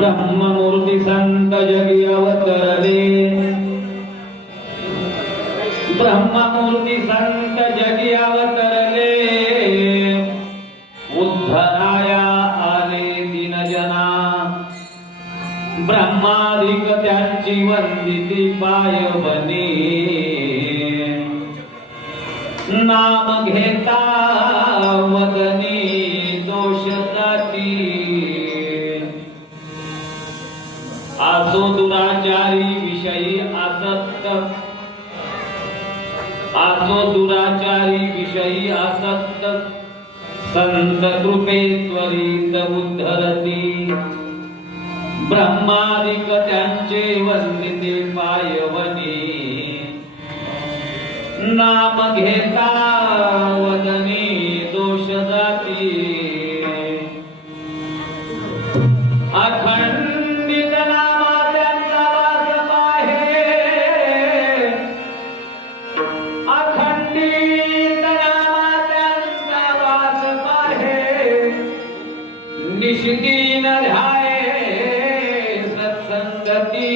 ब्रह्ममूर्ती संत जगी अवतरले, ब्रह्ममूर्ती संत जगी अवतरले, उद्धराया आले दीनजना, ब्रह्मादिक त्यांची वंदिती पायवनी, नाम घेता वदनी दोष जाती, आसो दुराचारी विषयी आसक्त, आसो दुराचारी विषयी आसक्त, संत कृपे त्वरित उद्धरती, ब्रह्मादिक त्यांचे वंदिते पायवनी, नाम घेता वदनी दोष जाती, अखंडित नामा त्यांचा वास आहे, अखंडित नामा त्यांचा वास आहे, निष्ठीन ध्याये सत्संगती,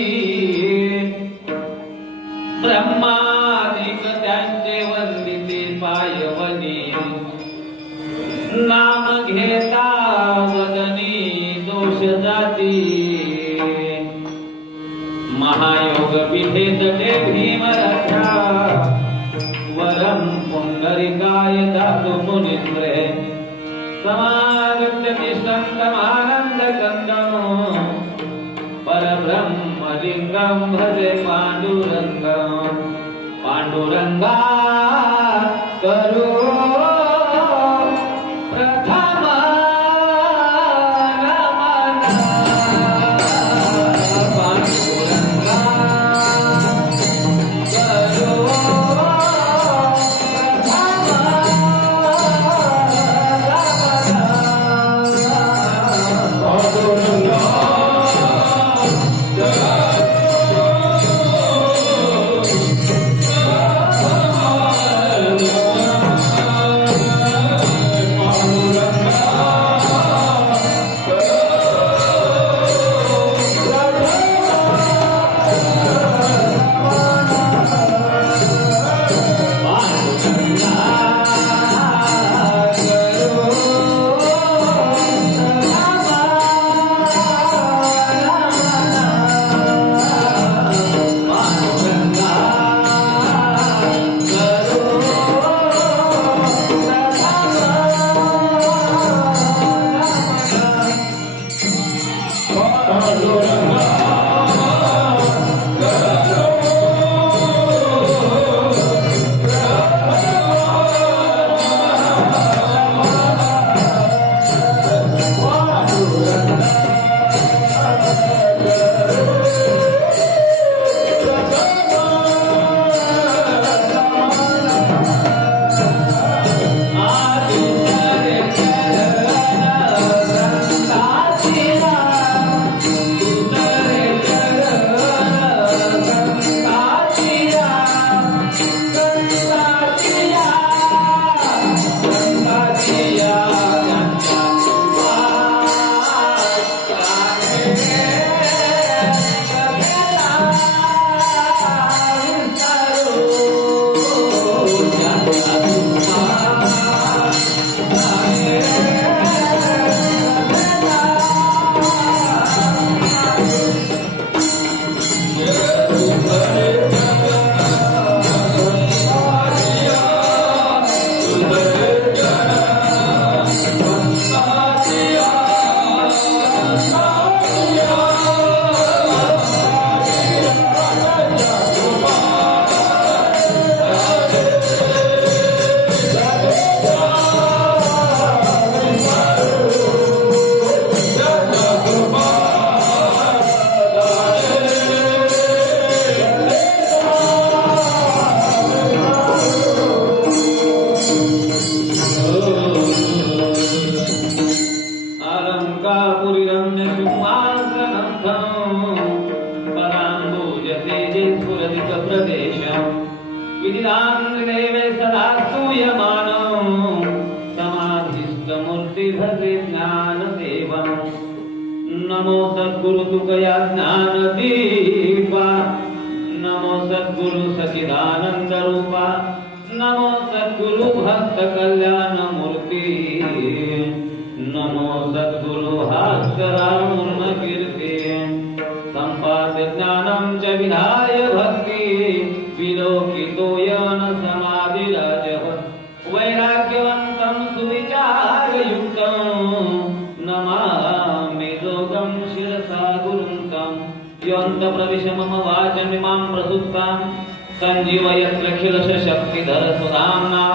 ब्रह्मादिक त्यांचे वंदिते पायवनी, नाम घेता वदनी दोष जाती, महायोग पीठे तटे भीमरथा, वरम पुंडरिकाय दातु मुनीन्द्रे, समागत्य तिष्ठन्तमानन्द कंदम्, परब्रह्म लिंगं भजे पांडुरंगं, पांडुरंगा करो प्रथम नमन, पांडुरंगा करो रम्य सिंहासनस्थं पराम्बुज तेजे स्फुरदित प्रदेशं विदितान्देवे सदा स्तूयमानं समाधिस्थमूर्तिभजे ज्ञानदेवं नमो सद्गुरु तुकया ज्ञानदीपा नमो सद्गुरु सच्चिदानंद रूपा नमो सद्गुरु भक्त कल्याण मूर्ति नमो सद्गुरु भास्करा मूर्ण कीर्ति संपाद्य ज्ञानं च विधाय भक्ति विलोकितो यन समाधिराजः वैराग्यवन्तं सुविचारयुक्तं नमामि जोगं शिरसा गुरुं तं योऽन्तप्रविश मम वाचमिमां प्रसुप्तां सञ्जीवयत्यखिल शक्तिधर सुधाम्नां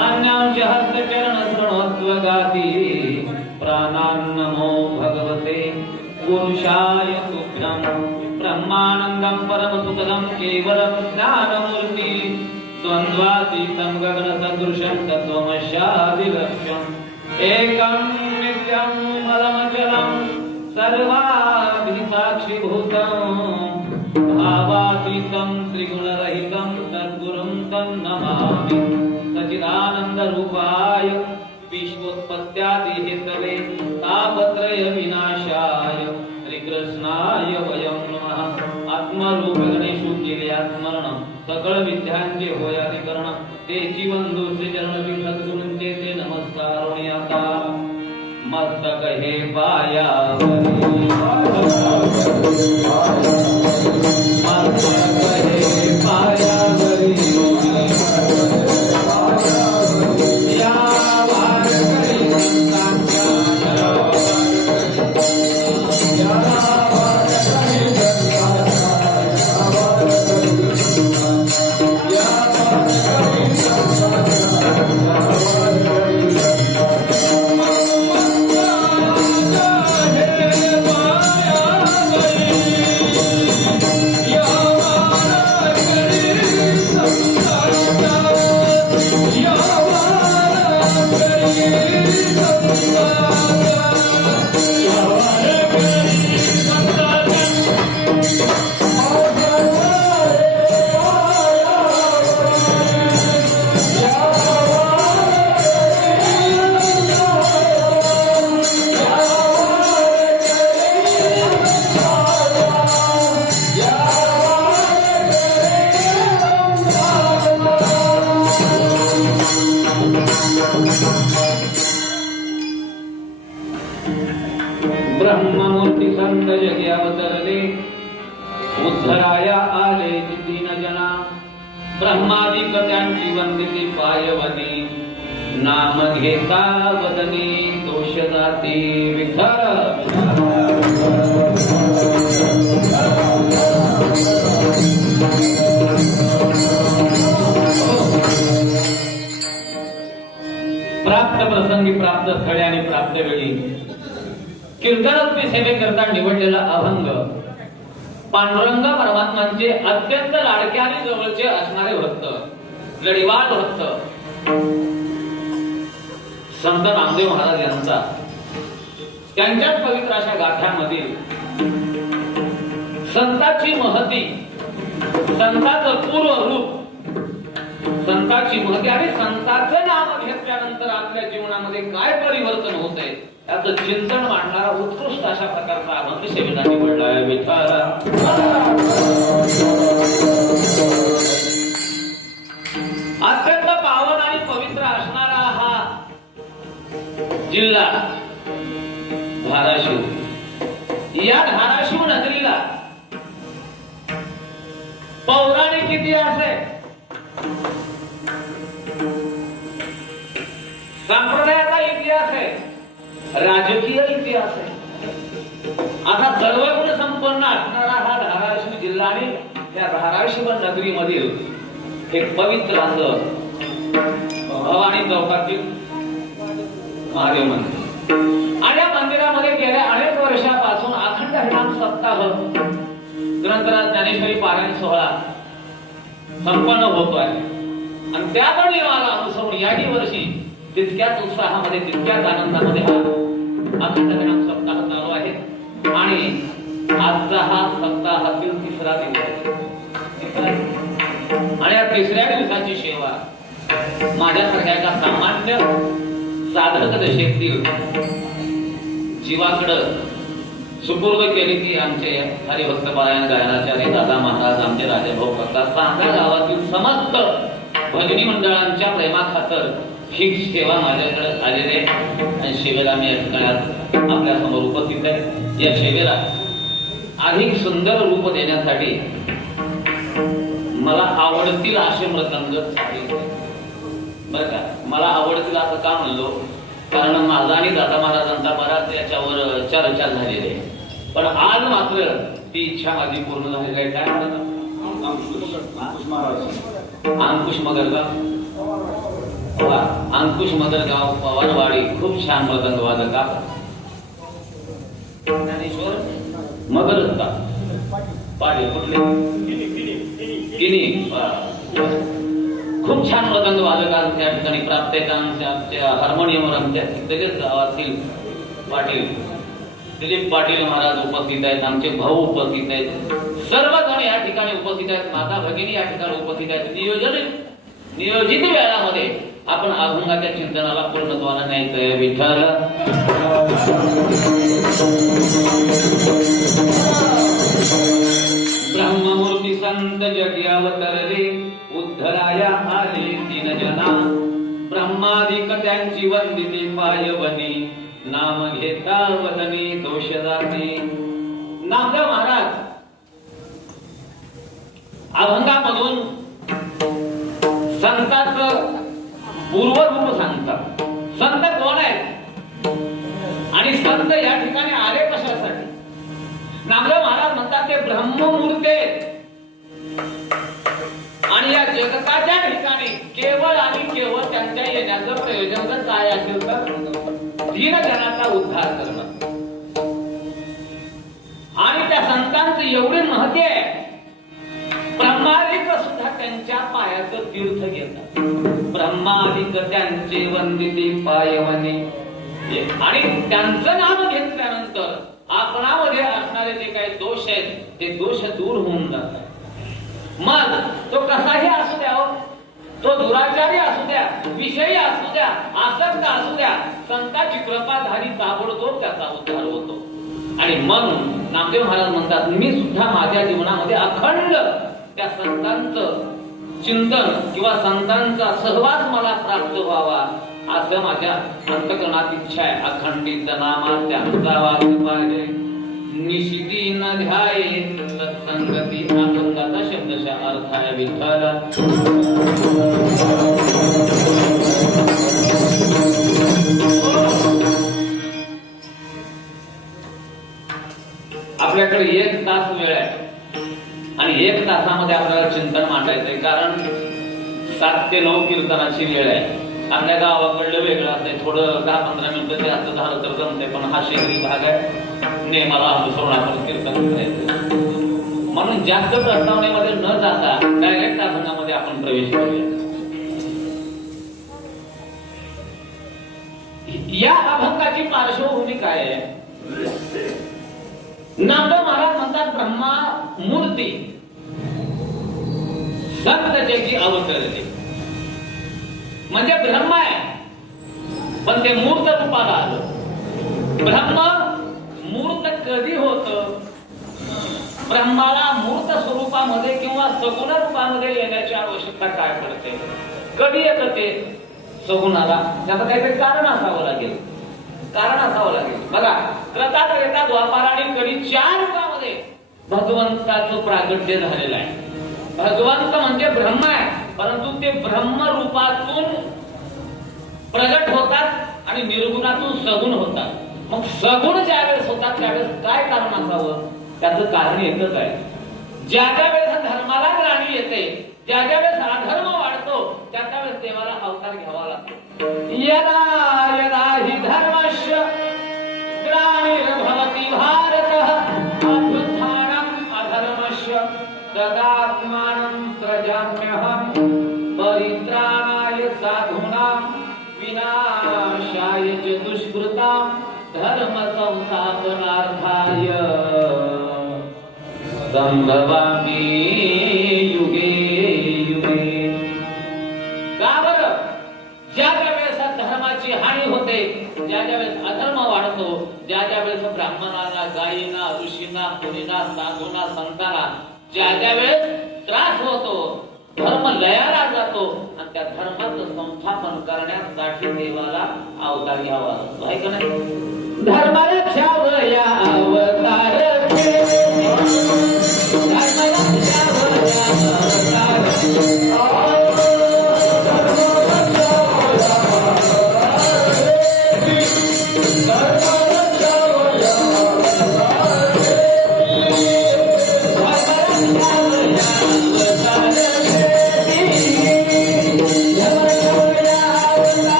अन्यां च हस्तचरणशृणोत्वगाति प्राणान्नमो भगवते पुरुषाय तुभ्यं ब्रह्मानन्दं परमसुखदं केवलं ज्ञानमूर्ति द्वन्द्वातीतं गगनसदृशं तत्त्वमस्यादिलक्ष्यम् एकं नित्यं फलमचलं सर्वाभिसाक्षिभूतं भावातीतं त्रिगुणरहितं सद्गुरुं तं नमामि सच्चिदानन्दरूपाय विश्वोत्पत्त्यादिहेतवे तापत्रय विनाशाय श्रीकृष्णाय वयं नमः आत्मरूप गणेशु केल्या स्मरणं सकळ विद्यांचे होयाधिकरण तेची वंदू श्री चरण सद्गुरूंचे ते नमस्कार आता मस्तक हे पायावरी मस्तक हे पायावरी या वारकरी ब्रह्ममूर्ती संत जगी अवतरले उद्धराया आले दीन जना ब्रह्मादिक त्यांची वंदिती पायवनी नाम घेता वदनी दोष जाती विठ्ठल प्राप्त प्रसंगी प्राप्त स्थळी आणि प्राप्त वेळी कीर्तनरूपी सेवेकरता निवडलेला अभंग पांडुरंग परमात्मांचे अत्यंत लाडके आणि जवळचे असणारे भक्त लढीवाळ भक्त संत नामदेव महाराज यांचा त्यांच्याच पवित्र अशा गाथ्यामधील संताची महती संताचं पूर्व रूप संताची महती आणि संताचं नाम घेतल्यानंतर आपल्या जीवनामध्ये काय परिवर्तन होतंय याचं चिंतन मांडणारा उत्कृष्ट अशा प्रकारचा अभंग सेवेला निवडलाय विठ्ठला अत्यंत पावन आणि पवित्र असणारा हा जिल्हा धाराशिव या धाराशिव नगरीला पौराणिक इतिहास आहे संप्रदायाचा इतिहास आहे राजकीय इतिहास आहे आता सर्व गुण संपन्न असणारा हा धाराशिव जिल्हा आणि त्या धाराशिव नगरीमधील एक पवित्र असं भवानी चौकातील महादेव मंदिर आणि या मंदिरामध्ये गेल्या अनेक वर्षापासून अखंड हरिनाम सप्ताह ग्रंथराज ज्ञानेश्वरी पारायण सोहळा संपन्न होतो आहे आणि त्या नियमाला अनुसरून याही वर्षी तितक्याच उत्साहामध्ये तितक्याच आनंदामध्ये हा अखंड हरिनाम सप्ताह चालू आहे आणि आजचा हा सप्ताहातील तिसरा दिवस आणि या तिसऱ्या दिवसाची सेवा माझ्यासारख्या एका सामान्य साधक दशेतील जीवाकडं सुपूर्द केली ती आमचे हरिभक्त पारायण गायनाचार्य दादा महाराज आमचे राजेभाऊ करतात. सांगा गावातील समस्त भजनी मंडळांच्या प्रेमाखातर ही सेवा माझ्याकडे आलेली आहे आणि सेवेला मी या ठिकाणी आपल्या समोर उपस्थित आहे. या सेवेला अधिक सुंदर रूप देण्यासाठी मला आवडतील असे मृदंग बरं का. मला आवडतील असं का म्हणलो, कारण माझा आणि दादा महाराजांचा बराच याच्यावर चर्चा झालेली आहे. पण आज मात्र ती इच्छा माझी पूर्ण झालेली आहे. काय म्हणतात अंकुश मगरगाव, अंकुश मगरगाव पवारवाडी खूप छान मृदंग वादका ज्ञानेश्वर मगरचा पाटील कुठले किनी खूप छान मृदंग वादक त्या ठिकाणी प्राप्त आहेत. आमच्या हार्मोनियमवर आमच्या तिथेच गावातील पाटील दिलीप पाटील महाराज उपस्थित आहेत. आमचे भाऊ उपस्थित आहेत. सर्वजण या ठिकाणी उपस्थित आहेत. माता भगिनी या ठिकाणी उपस्थित आहेत. नियोजित वेळामध्ये आपण अभंगाच्या चिंतनाला पूर्णत्वाला न्यायचंय. विठ्ठल ब्रह्ममूर्ती संत जगी अवतरले उद्धराया आले तीन जना ब्रह्मादिक त्यांची वंदिते पायवनी नाम घेता वदनी दोष जाते. नामदेव महाराज अभंगामधून संतांचं पूर्वरूप सांगतात. संत कोण आहेत आणि संत या ठिकाणी आले कशासाठी. नामदेव महाराज म्हणतात ते ब्रह्ममूर्ती आणि या जगताच्या ठिकाणी केवळ आणि केवळ त्यांच्या येण्याचं प्रयोजन जर काय असेल तर दीन जनाचा उद्धार करणं. आणि त्या संतांचं एवढे महत्व आहे, ब्रह्मादिक सुद्धा त्यांच्या पायाचं तीर्थ घेतात. ब्रह्मादिक त्यांचे वंदिते पायवने आणि त्यांचं नाम घेतल्यानंतर आपणामध्ये असणारे जे काही दोष आहेत ते दोष दूर होऊन जातात. मग तो कसाही असू द्या, तो दुराचारी असू द्या, विषयी असू द्या, आसक्त असू द्या, संतांची कृपाधारी ताबडतोब त्याचा उद्धार होतो. आणि म्हणून नामदेव महाराज म्हणतात मी सुद्धा माझ्या जीवनामध्ये अखंड त्या संतांचं चिंतन किंवा संतांचा सहवास मला प्राप्त व्हावा असं माझ्या अंतकरणात इच्छा आहे. अखंडित नामा त्यांचा वास पाहिजे निशिती न ध्याये सत्संगती अभंगाचा शब्दशः अर्थ आहे. विठ्ठल आपल्याकडे 1 तास वेळ आहे आणि 1 तासामध्ये आपल्याला चिंतन मांडायचंय. कारण 7 ते 9 कीर्तनाची वेळ आहे. आपल्या गावाकडलं वेगळं असतंय. थोडं 10-15 मिनिटं ते असं झालं तर जमतंय, पण हा शहरी भाग आहे. नेमाला अनुसरून आपण कीर्तन करायचं. म्हणून जास्त प्रस्तावनेमध्ये न जाता डायरेक्ट अभंगामध्ये आपण प्रवेश करूया. या अभंगाची पार्श्वभूमी काय आहे. नामदेव महाराज म्हणतात ब्रह्मा मूर्ती संत त्याची अवतरली म्हणजे ब्रह्म आहे, पण ते मूर्त रूपाला आलं. ब्रह्म मूर्त कधी होत. ब्रह्माला मूर्त स्वरूपामध्ये किंवा सगुण रूपामध्ये येण्याची आवश्यकता काय पडते. कधी येतं ते सगुणाला. त्याचं काहीतरी कारण असावं लागेल. कारण असावं लागेल. बघा त्रता त्रेता द्वापार आणि कली 4 युगामध्ये भगवंताचं प्रागट्य झालेलं आहे. भगवंत म्हणजे ब्रह्म आहे, परंतु ते ब्रह्म रूपातून प्रगट होतात आणि निर्गुणातून सगुण होतात. मग सगुण ज्यावेळेस होतात त्यावेळेस काय कारण असावं. त्याचं कारण एकच आहे. ज्या वेळेस धर्माला ग्लानी येते, ज्या वेळेस अधर्म वाढतो, त्या वेळेस देवाला अवतार घ्यावा लागतो. यदा यदा हि धर्मस्य ग्लानिर्भवति भारतः अभ्युत्थानम् अधर्मस्य तदात्मानं सृजाम्यहम् परित्राणाय साधूनां विनाशाय च दुष्कृतां धर्म संस्थापनार्थाय संभवामी युगे युगे. का बरं? ज्या वेळेस धर्माची हानी होते, ज्या वेळेस अधर्म वाढतो, ज्या वेळेस ब्राह्मणांना, गायींना, ऋषींना, मुनींना, साधूंना, संतांना ज्या वेळेस त्रास होतो, धर्म लयाला जातो आणि त्या धर्माचं संस्थापन करण्यासाठी देवाला अवतार घ्यावा लागतो. आहे का नाही? धर्मरक्षावया अवतार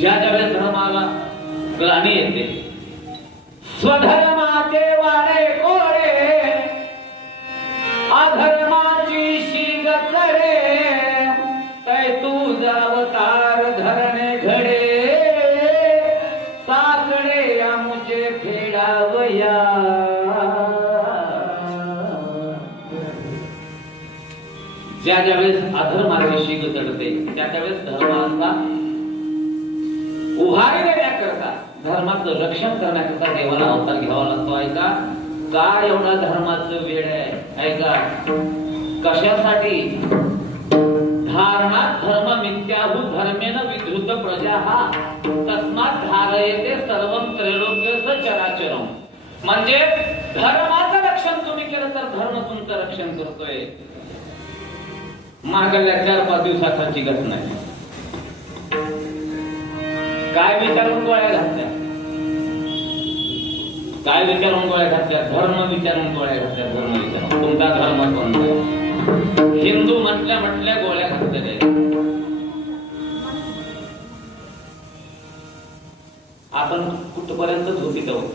ज्यावेळेस धर्माला ग्लानी येते, स्वधर्माचे वाडे कोरे, अधर्माची शीग करे, तै तू अवतार धरणे घडे, साकडे आमुचे फेडावया. ज्यावेळेस अधर्माची शीग चढते, त्यावेळेस धर्माचा उभारी देण्याकरता, धर्माचं रक्षण करण्याकरता देवाला अवतार घ्यावा लागतो. ऐका, का एवढा धर्माचं वेळ आहे? ऐका, कशासाठी? धारणात धर्म मिथ्याहु धर्मेन विधृत प्रजा हा तस्मात् धारयते सर्वं त्रैलोक्यस्य चराचरम्. म्हणजे धर्माचं रक्षण तुम्ही केलं तर धर्म तुमचं रक्षण करतोय. मागल्या 4-5 दिवसाची घटना आहे. काय विचारून गोळ्या घातल्या? काय विचारून गोळ्या घातल्या? धर्म विचारून गोळ्या घातल्या. धर्म विचारून तुमचा धर्म कोणता? हिंदू म्हटल्या गोळ्या घातल्या. आपण कुठपर्यंत झोपीत आहोत?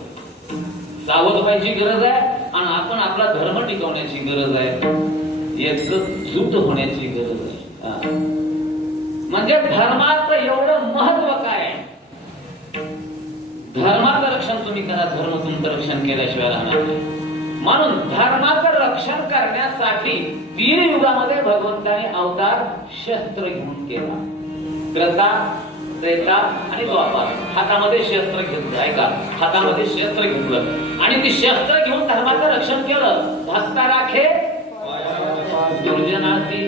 सावध व्हायची गरज आहे आणि आपण आपला धर्म टिकवण्याची गरज आहे. एकजूट होण्याची गरज आहे. म्हणजे धर्माचं एवढं महत्व काय? धर्माचं रक्षण तुम्ही करा, धर्म तुमचं रक्षण केल्याशिवाय राहणार नाही. म्हणून धर्माचं रक्षण करण्यासाठी 3 युगामध्ये भगवंताने अवतार शस्त्र घेऊन केला. त्रेता, त्रेता आणि द्वापार. हातामध्ये शस्त्र घेतलं. ऐका, हातामध्ये शस्त्र घेतलं आणि ती शस्त्र घेऊन धर्माचं रक्षण केलं. भक्ता राखे दुर्जनाची.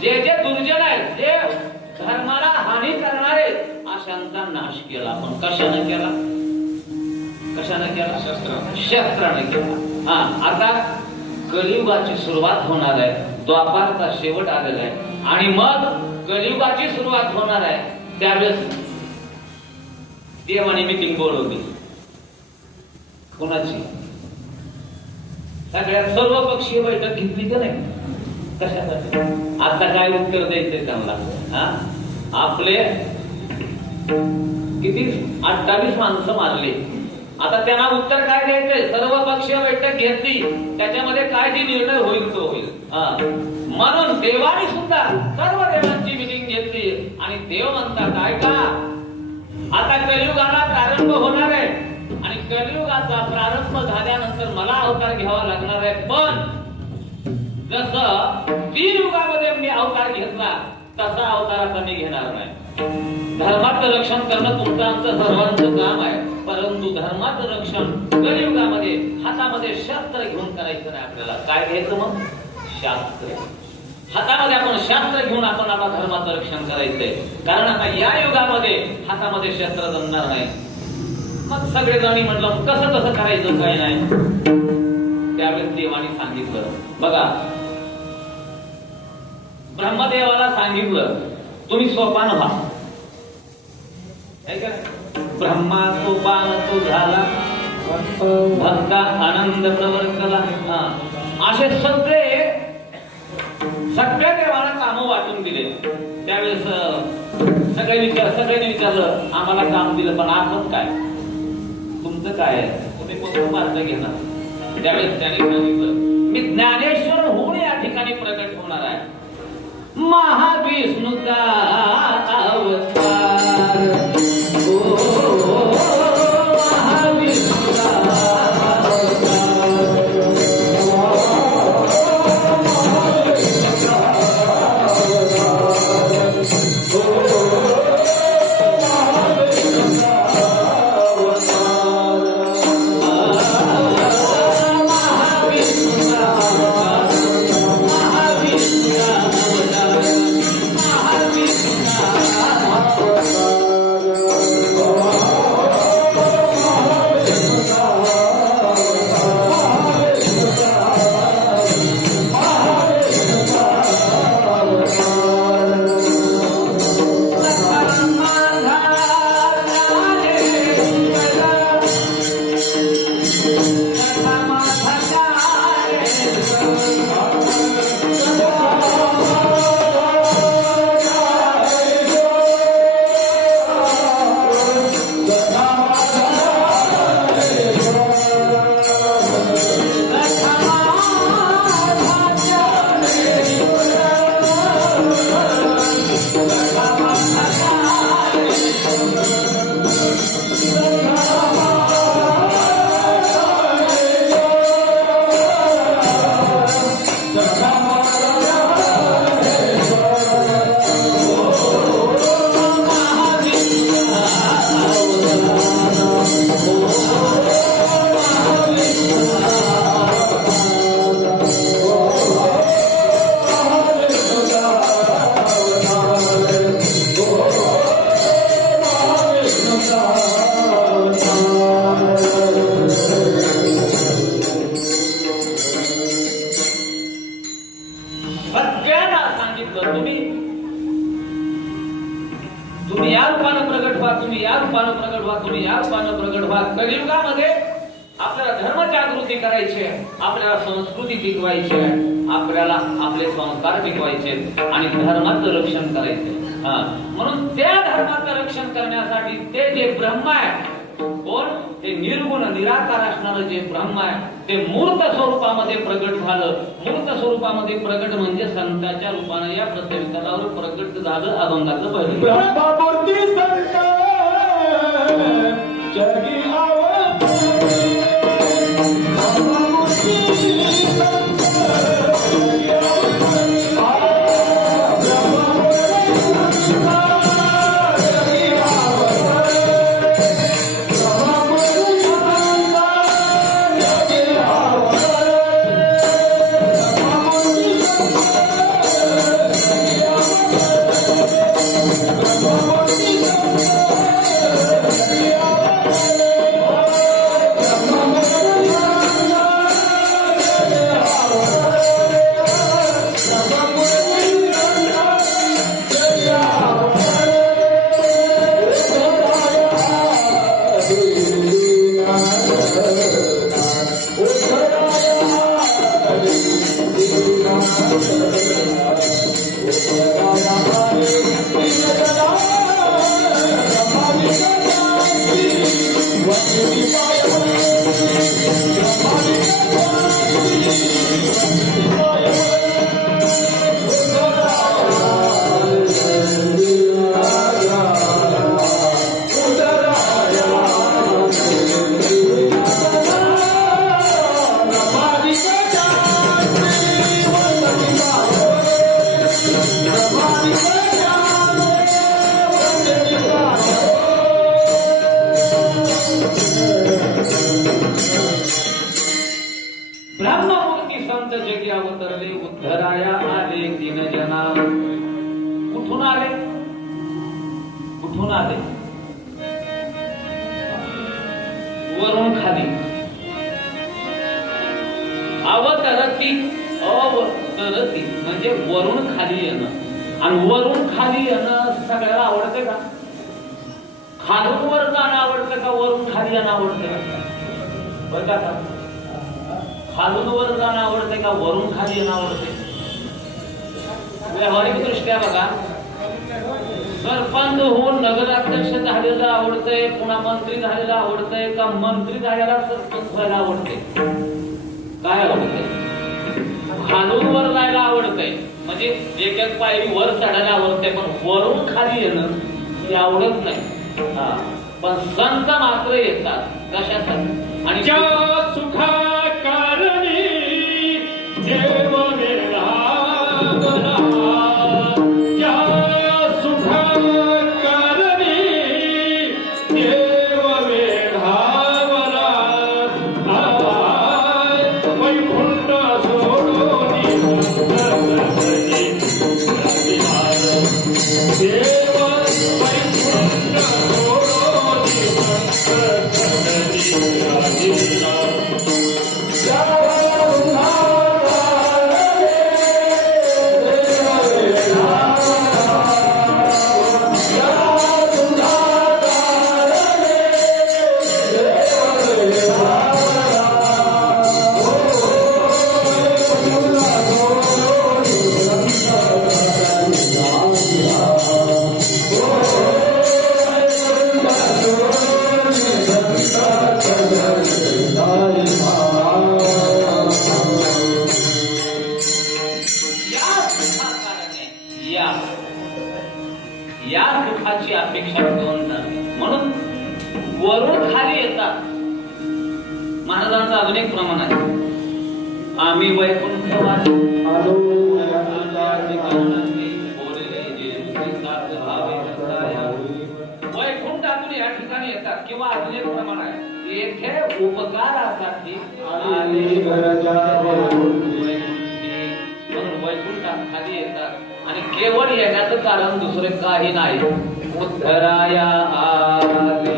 जे दुर्जन आहेत, जे धर्माला हानी करणारे, अशांचा नाश केला. आपण कशाने केला? कशाने केला? शस्त्राने केला. आता कलियुगाची सुरुवात होणार आहे. द्वापारचा शेवट आलेला आहे आणि मग कलियुगाची सुरुवात होणार आहे. त्यावेळेस देवाने मीटिंग बोलवली. कोणाची? सगळ्या सर्वपक्षीय बैठक घेतली का नाही? कशासाठी? आता काय उत्तर द्यायचंय त्यांना? आपले किती 28 माणसं मारले. आता त्यांना उत्तर काय द्यायचंय? सर्वपक्षीय बैठक घेतली, त्याच्यामध्ये काय जे निर्णय होईल तो होईल. म्हणून देवाने सुद्धा सर्व देवांची मीटिंग घेतली आणि देव म्हणतात, ऐका, आता कलियुगाला प्रारंभ होणार आहे आणि कलियुगाचा प्रारंभ भस्म झाल्यानंतर मला अवतार घ्यावा लागणार आहे, पण जसं 3 युगामध्ये मी अवतार घेतला तसा अवतार आता मी घेणार नाही. धर्माचं रक्षण करणं तुमचं आमचं सर्वांचं काम आहे, परंतु धर्माचं रक्षण कलियुगामध्ये हातामध्ये शस्त्र घेऊन करायचं नाही. आपल्याला काय घ्यायचं मग? शास्त्र. हातामध्ये आपण शास्त्र घेऊन आपण आता धर्माचं रक्षण करायचंय, कारण आता या युगामध्ये हातामध्ये शस्त्र जमणार नाही. मग सगळेजणी म्हटलं कसं कसं करायचं काय नाही. त्यावेळेस देवाने सांगितलं, बघा ब्रह्मदेवाला सांगितलं तुम्ही सोपान व्हा. ब्रह्मा सोपान तो झाला, भक्ता आनंद प्रवर्तला. असे सगळ्या देवाला कामं वाटून दिले. त्यावेळेस सगळ्यांनी विचारलं आम्हाला काम दिलं, पण आपण काय, तुमचं काय आहे, तुम्ही कोणतं मार्ग घेणार. त्यावेळेस त्याने सांगितलं मी ज्ञानेश्वर होऊन या ठिकाणी प्रकट होणार आहे. महाविष्णूचा अवतार, महाविष्णूचा तुम्ही या रूपानं प्रगट व्हा, तुम्ही या रूपानं प्रगट व्हा, तुम्ही या रूपानं प्रगट व्हा. कलियुगामध्ये आपल्याला धर्म जागृती करायची आहे, आपल्याला संस्कृती टिकवायची आहे, आपल्याला आपले संस्कार टिकवायचे आणि धर्माचं रक्षण करायचे. म्हणून त्या धर्माचं रक्षण करण्यासाठी ते जे ब्रह्म आहे, कोण ते निर्गुण निराकार असणारं जे ब्रह्म आहे ते मूर्त स्वरूपामध्ये प्रगट झालं. मूर्त स्वरूपामध्ये प्रगट म्हणजे संतांच्या रूपाने या पृथ्वी तलावर प्रगट झालं. अभंगाचं पहिलं ब्रह्ममूर्ती संत जगी ब्रह्ममूर्ती संत जगी अवतरले उद्धराया आले दीन जना. कुठून आले? कुठून आले? वरून खाली. अवतरती अवतरती म्हणजे वरून खाली येणं. आणि वरून खाली येणं सगळ्याला आवडते का? खालून वर जाणं आवडतं का वरून खाली येणं आवडतं का? बघा का, खालून वर जाणं आवडते का वरून खाली येणं आवडते? व्यावहारिक दृष्ट्या बघा, सरपंच होऊन नगराध्यक्ष झालेलं आवडतंय, पुन्हा मंत्री झालेला आवडतंय का मंत्री झालेला सरपंच व्हायला आवडते? काय आवडतंय? खालून वर जायला आवडतंय, म्हणजे एक एक पायरी वर चढायला आवडते, पण वरून खाली येणं हे आवडत नाही. पण संत मात्र येतात कशासाठी? आणि ज्या सुखा कारणी देव वेढावला, ज्या सुखा कारणी देव वेढावला, वैकुंठ सोडून देव वैकुंठ या सुखाची अपेक्षा करून म्हणून वरून खाली येतात. महाराजांचं अजून एक प्रमाण आहे, आम्ही वैकुंठवासी वैकुंठातून या ठिकाणी येतात. किंवा अजून एक प्रमाण आहे, येथे उपकारासाठी म्हणून वैकुंठात खाली येतात. आणि केवळ येण्याचं कारण दुसरे काही नाही, उद्धराया आले.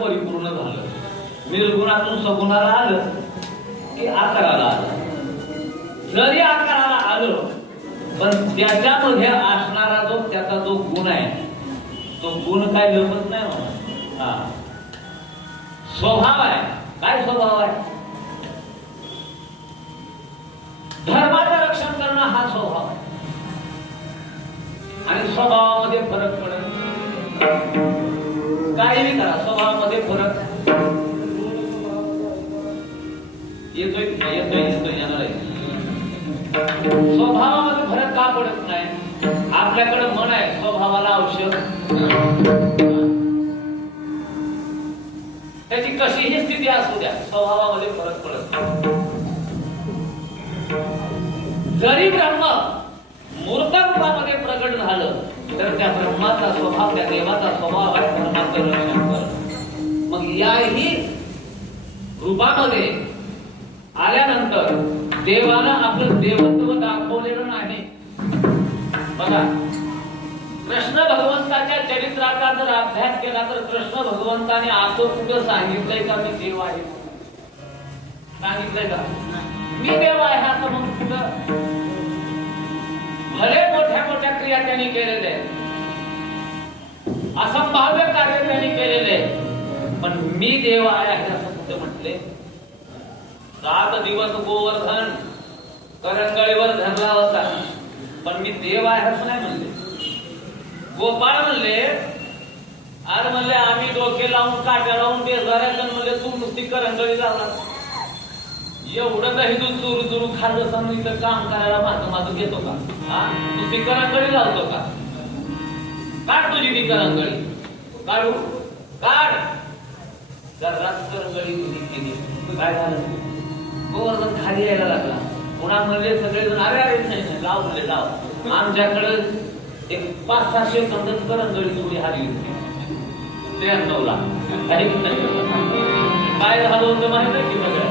परिपूर्ण झालं. निर्गुणातून सगुणाला आलं की आकाराला आलं. जरी आकाराला आलं पण त्याच्यामध्ये असणारा जो त्याचा जो गुण आहे तो गुण काय लपत नाही म्हणा. स्वभाव आहे. काय स्वभाव आहे? धर्माचं रक्षण करणं हा स्वभाव आहे. आणि स्वभावामध्ये फरक पडेल. काहीही करा, स्वभावामध्ये फरक येतोय येणार आहे. स्वभावामध्ये फरक का पडत नाही? आपल्याकडे मन आहे, स्वभावाला औषध. त्याची कशीही स्थिती असू द्या, स्वभावामध्ये फरक पडत नाही. जरी ब्रह्म मूर्त रूपामध्ये प्रकट झालं तर त्या ब्रह्माचा स्वभाव, त्या देवाचा स्वभाव आहे धर्माचं रक्षण करणं. मग याही रूपामध्ये आल्यानंतर देवानं आपलं देवत्व दाखवलेलं नाही. बघा, कृष्ण भगवंताच्या चरित्राचा जर अभ्यास केला तर कृष्ण भगवंताने असं कुठं सांगितलंय का मी देव आहे? सांगितलंय का मी देव आहे असं? मग कुठं? भले मोठ्या मोठ्या क्रिया त्यांनी केलेल्या आहेत, असंभाव्य कार्य त्यांनी केलेले, पण मी देव आहे असं कुठे म्हटले? 7 दिवस गोवर्धन करंगळीवर धरला होता, पण मी देव आहे असं नाही म्हणले. गोपाळ म्हणले, अरे म्हणले आम्ही डोके लावून काट्या लावून बेजारायचं म्हणले, तू नुसती करंगळी लावला. एवढं काही तू चुरू चुरू खाल्लं समजून इथं काम करायला माझं घेतो का? हा, नुसती करंगळी लावतो का? काढ तुझी ती करंगळी, काढू काढ. जराच करंगळी तुझी केली, काय झालं? गोवर्धन खाली यायला लागला. पुन्हा म्हणले सगळेजण, अरे अरे नाही लाव म्हणले, लाव. आमच्याकडे एक 5-6 सेकंदच करंगळी थोडी हरली होती. 93ला काय झालं होतं माहिती आहे की सगळं?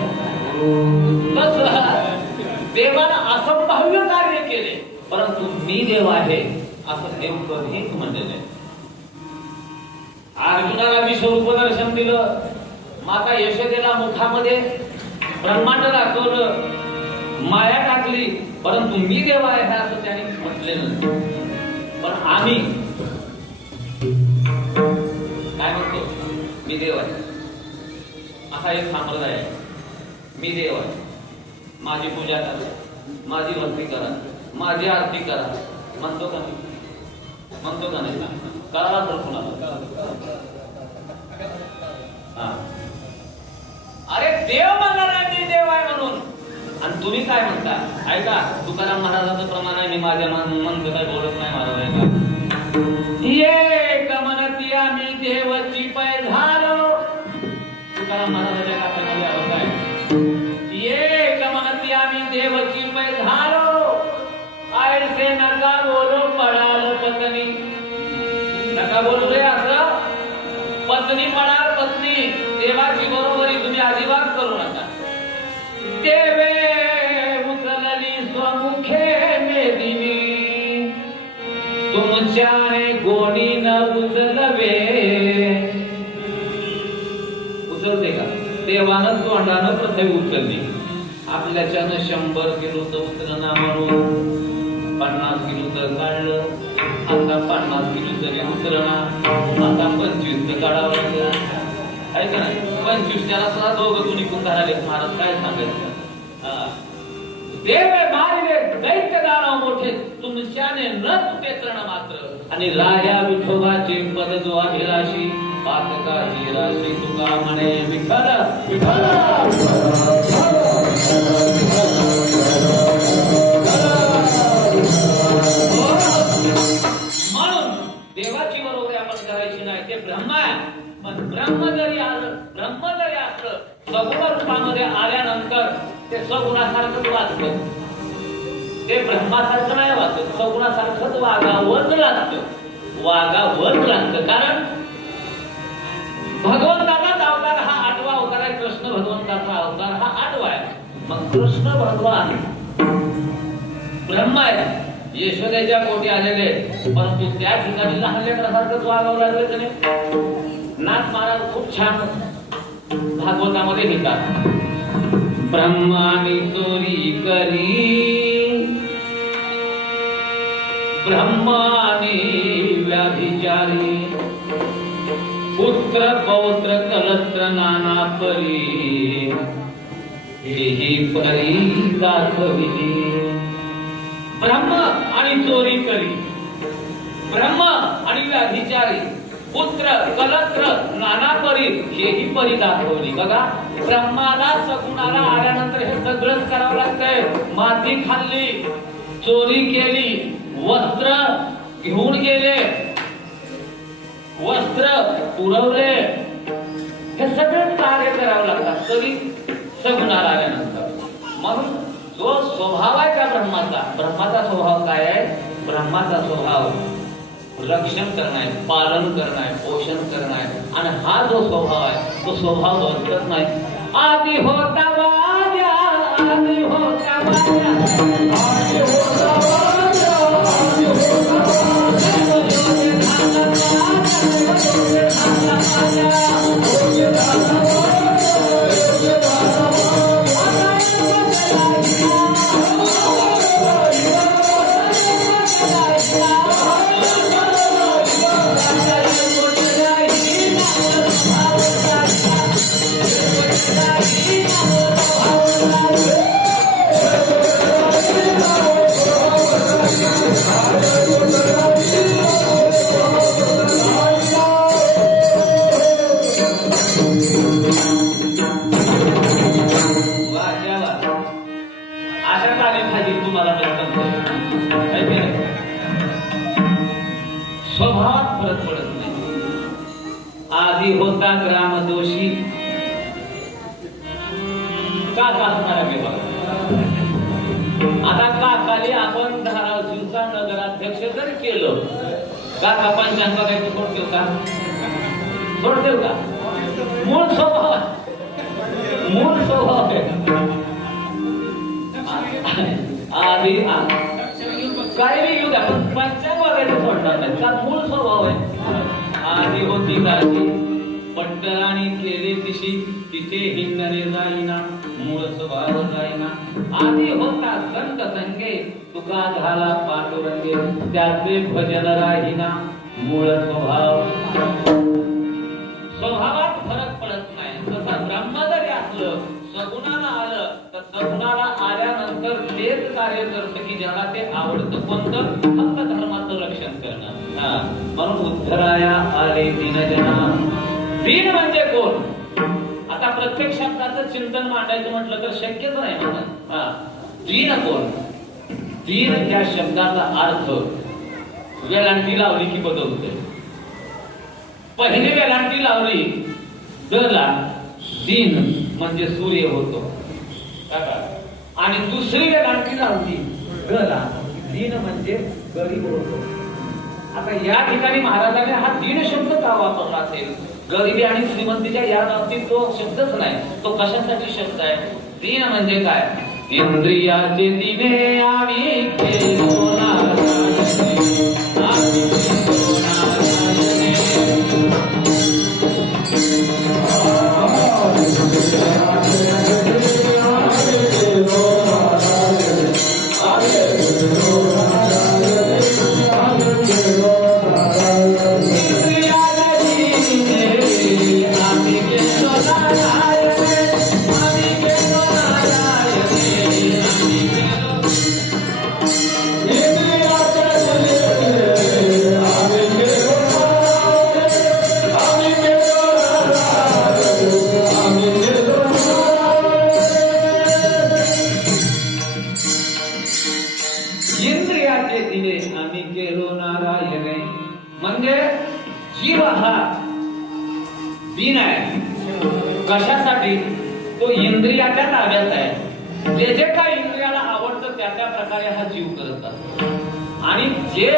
देवानं असंभाव्य कार्य केले, परंतु मी देव आहे असं देव कधीच म्हणलेलं. अर्जुनाला विश्वरूप दर्शन दिलं, माता यशोदेला मुखामध्ये ब्रह्मांड दाखवलं, माया टाकली, परंतु मी देव आहे असं त्याने म्हटलेलं. पण आम्ही काय म्हणतो? मी देव आहे. असा एक संप्रदाय आहे, मी देव आहे, माझी पूजा करा, माझी भक्ती करा, माझी आरती करा. म्हणतो का नाही? म्हणतो का नाही? करा तर कुणाला? अरे देव म्हणणार मी देव आहे म्हणून, आणि तुम्ही काय म्हणता? ऐका, तुकाराम महाराजांचं प्रमाण आहे, मी माझ्या मन काय बोलत नाही महाराज. ऐका, ये गमनती आम्ही देवची पैधारो. तुकाराम महाराजांच्या काव्यामध्ये आवड आहे, ये गमनती आम्ही देवची पैधारो, ऐसे नका बोलो पडाल पत्नी. नका बोलू रे असं, पत्नी पडाल पत्नी. देवाची बरोबरी तुम्ही अजिबात करू नका. देवे उचलली स्वमुखे मेदिनी, तुमच्याने कोणी न उचलवे. उचलते का? देवानं तोंडानं पृथ्वी उचलली. आपल्याच्यानं 100 किलो तर उचलना म्हणून 50 किलो तर काढलं. आता 50 किलो तरी उचलना, आता 25 तर काढावं लागलं. आहे का नाही? 25 त्याला सुद्धा दोघं तुम्ही निघून काढाले. महाराज काय सांगायचं? देव मारिले दैत्य दानव मोठे, तुमच्याने न तुटे तृण मात्र. आणि राजा विठोबाचे पद जो अभिलाषी, पातकाची राशी तुका म्हणे विठ्ठल विठ्ठल. म्हणून देवाची बरोबरी आपण करायची नाही. ते ब्रह्म आहे, पण ब्रह्म जरी असलं सगुण रूपामध्ये आल्यानंतर ते सगुणासारखंच वाचतं. ते ब्रह्मासारखं नाही वाचत, सगुणासारखंच वागावंच लागतं. कारण भगवंताचा अवतार हा 8वा अवतार आहे. कृष्ण भगवंताचा अवतार हा 8वा आहे. मग कृष्ण भगवान ब्रह्म आहे, यशोदेच्या पोटी आलेले, परंतु त्या ठिकाणी लहान लेकरासारखंच वागावं लागलं की नाही? नाथ महाराज खूप छान भागवतामध्ये लिहितात, ब्रह्मानी चोरी करी, ब्रह्मानी व्याभिचारी, पुत्र पौत्र कलत्र नाना परी, ही परी दाखविली. ब्रह्म आणि चोरी करी, ब्रह्म आणि व्याभिचारी, पुत्र कलत्र नाना परी, हेही परी दाखवली. बघा, ब्रह्माला सगुणाला आल्यानंतर हे सगळंच करावं लागतंय. माती खाल्ली, चोरी केली, वस्त्र घेऊन गेले, वस्त्र पुरवले, हे सगळं कार्य करावं लागतात तरी सगुणाला आल्यानंतर. म्हणून जो स्वभाव आहे त्या ब्रह्माचा स्वभाव काय आहे? ब्रह्माचा स्वभाव रक्षण करणं आहे, पालन करणं आहे, पोषण करणं आहे. आणि हा जो स्वभाव आहे तो स्वभाव बदलत नाही. आधी होता वाजा स्वभावात फरक पडत नाही. आधी होता ग्रामदोषी काका असणारा आता काकाले आपण धाराशिवचा नगराध्यक्ष जर केलं, काका पंचांगात सोडतो का? सोडतो का? मूळ स्वभाव आहे. आधी काही बी घेऊ द्या, पण पंचांग वगैरे सोडणार नाही, का मूळ स्वभाव आहे. आधी होती दासी पट्टराणी केले तिशी, तिचे हिंडणे जाईना, मूळ स्वभाव जाईना. आधी होता संत संगे, तुका झाला पांडुरंगे, त्याचे भजन राहीना, मूळ स्वभाव. स्वभावात फरक पडत नाही. तसं ब्रह्म जरी असलं, सगुणाला आलं तर सगुणाला आल्यानंतर तेच कार्य करतं की ज्याला ते आवडतं. कोणतं? फक्त धर्माचं रक्षण करणं. म्हणून उद्धराया आले दीनजना. दीन म्हणजे कोण? आता प्रत्येक शब्दाचं चिंतन मांडायचं म्हटलं तर शक्यच नाही म्हणा. दीन कोण? दीन या शब्दाचा अर्थ वेलांटी लावली की बदलते. पहिली वेलांटी लावली दला, दीन म्हणजे सूर्य होतो, आणि दुसरी वेलांटी लावली गला, दीन म्हणजे गरीब होतो. आता या ठिकाणी महाराजांनी हा दीन शब्द का वापरला असेल? गरिबी आणि श्रीमंतीच्या या बाबतीत तो शब्दच नाही. तो कशासाठी शब्द आहे? दीन म्हणजे काय? इंद्रियाचे दिने आम्ही केलो म्हणजे जीव हा दीन आहे. कशासाठी? तो इंद्रियाच्या ताब्यात आहे. जे जे काही इंद्रियाला आवडतं त्या त्या प्रकारे हा जीव करत असतो. आणि जे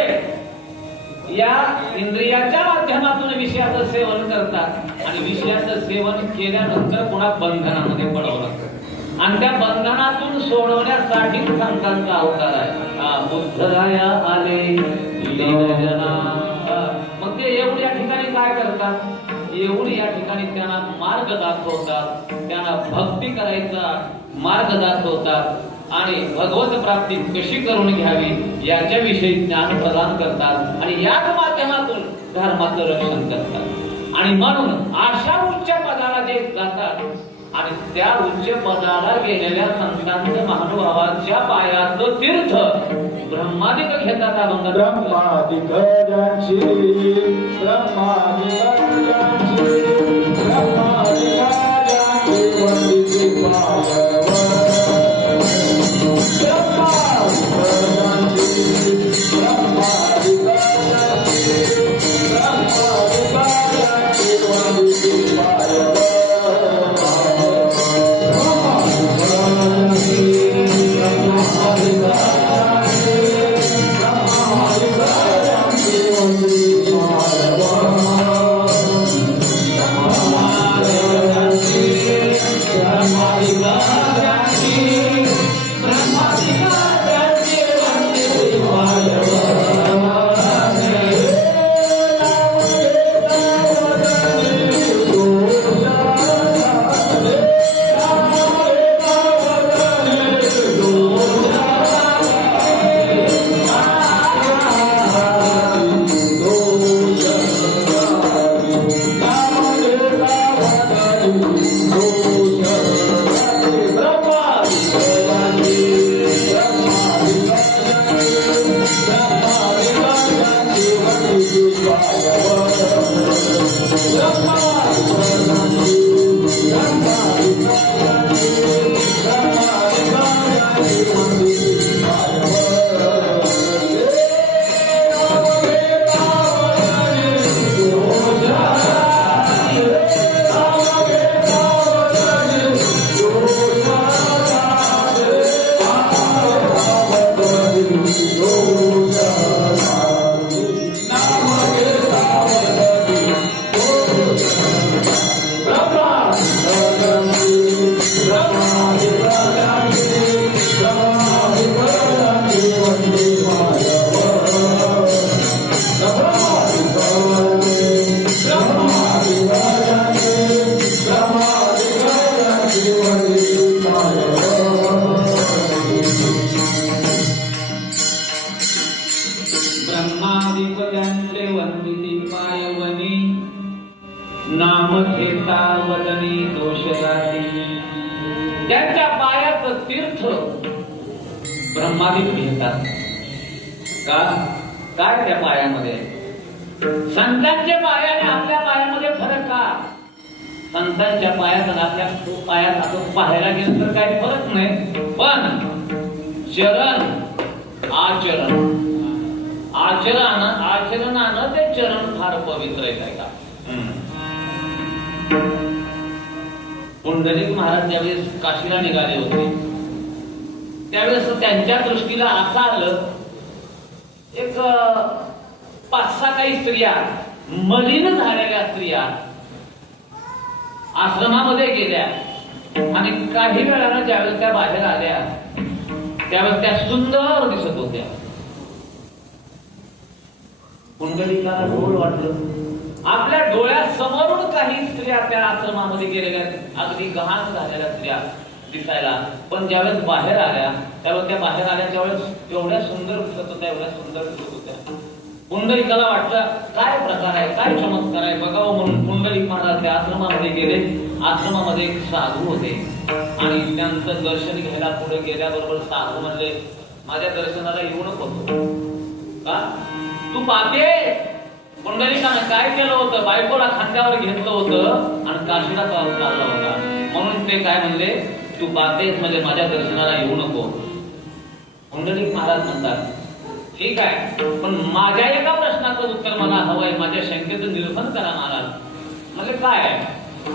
या इंद्रियाच्या माध्यमातून विषयाचं सेवन करतात आणि विषयाचं सेवन केल्यानंतर पुन्हा बंधनामध्ये पडावं लागतं, आणि त्या बंधनातून सोडवण्यासाठी संतांचा अवतार आहे. बुद्धराया आले दीनजना. मग ते एवढी या ठिकाणी काय करतात? एवढी या ठिकाणी त्यांना मार्ग दाखवतात, त्यांना भक्ती करायचा मार्ग दाखवतात आणि भगवत प्राप्ती कशी करून घ्यावी याच्याविषयी ज्ञान प्रदान करतात आणि याच माध्यमातून धर्माचं रक्षण करतात. आणि म्हणून अशा उच्च पदाला जे जातात आणि त्या उच्च पदाला गेलेल्या संतांच्या महानुभावांच्या पायातलं तीर्थ ब्रह्मादिक घेतात. अभंग ब्रह्मादिक ज्यांची, ब्रह्मादिक ज्यांची, ब्रह्मादिक ज्यांची वंदिती पायावर. ब्रह्मादिक ब्रह्मादिपदंते वंदिती पायवनी नाम घेता वदनी दोष जाती. त्यांच्या पायाचं तीर्थ ब्रह्मादिक घेतात का? काय त्या पायामध्ये? संतांच्या पाय आणि आपल्या पायामध्ये फरक का? संतांच्या पायात आणि आपल्या पायात आपण पाहायला गेलं तर काही फरक नाही, पण चरण आचरणानं ते चरण फार पवित्र आहे का? पुंडलिक महाराज ज्यावेळेस काशीला निघाले होते त्यावेळेस त्यांच्या दृष्टीला असं आलं, एक 5-6 काही स्त्रिया, मलिन झालेल्या स्त्रिया आश्रमामध्ये गेल्या आणि काही वेळानं ज्यावेळेस त्या बाहेर आल्या त्यावेळेस त्या सुंदर दिसत होत्या. पुंडलिकाला गोड वाटलं. आपल्या डोळ्यासमोरून काही स्त्रिया त्या आश्रमामध्ये गेलेल्या, अगदी गहाण झालेल्या स्त्रिया दिसायला, पण ज्यावेळेस बाहेर आल्या त्यावेळेस त्या बाहेर आल्या त्यावेळेस एवढ्या सुंदर दिसत होत्या, एवढ्या सुंदर दिसत होत्या. पुंडलिकाला वाटलं काय प्रकार आहे, काय चमत्कार आहे बघावं म्हणून पुंडलिक महाराज त्या आश्रमामध्ये गेले. आश्रमामध्ये एक साधू होते आणि त्यांचं दर्शन घ्यायला पुढे गेल्याबरोबर साधू म्हणले, माझ्या दर्शनाला येऊ नको का? तू पाहते पुंडलिकानं काय केलं होतं? बायकोला खांद्यावर घेतलं होतं आणि काशीला चालला होता. म्हणून ते काय म्हणले, तू पाहतेस म्हणजे माझ्या दर्शनाला येऊ नको. पुंडलिक महाराज म्हणतात, ठीक आहे, पण माझ्या एका प्रश्नाचं उत्तर मला हवंय, माझ्या शंकेचं निरसन करा महाराज. म्हणजे काय?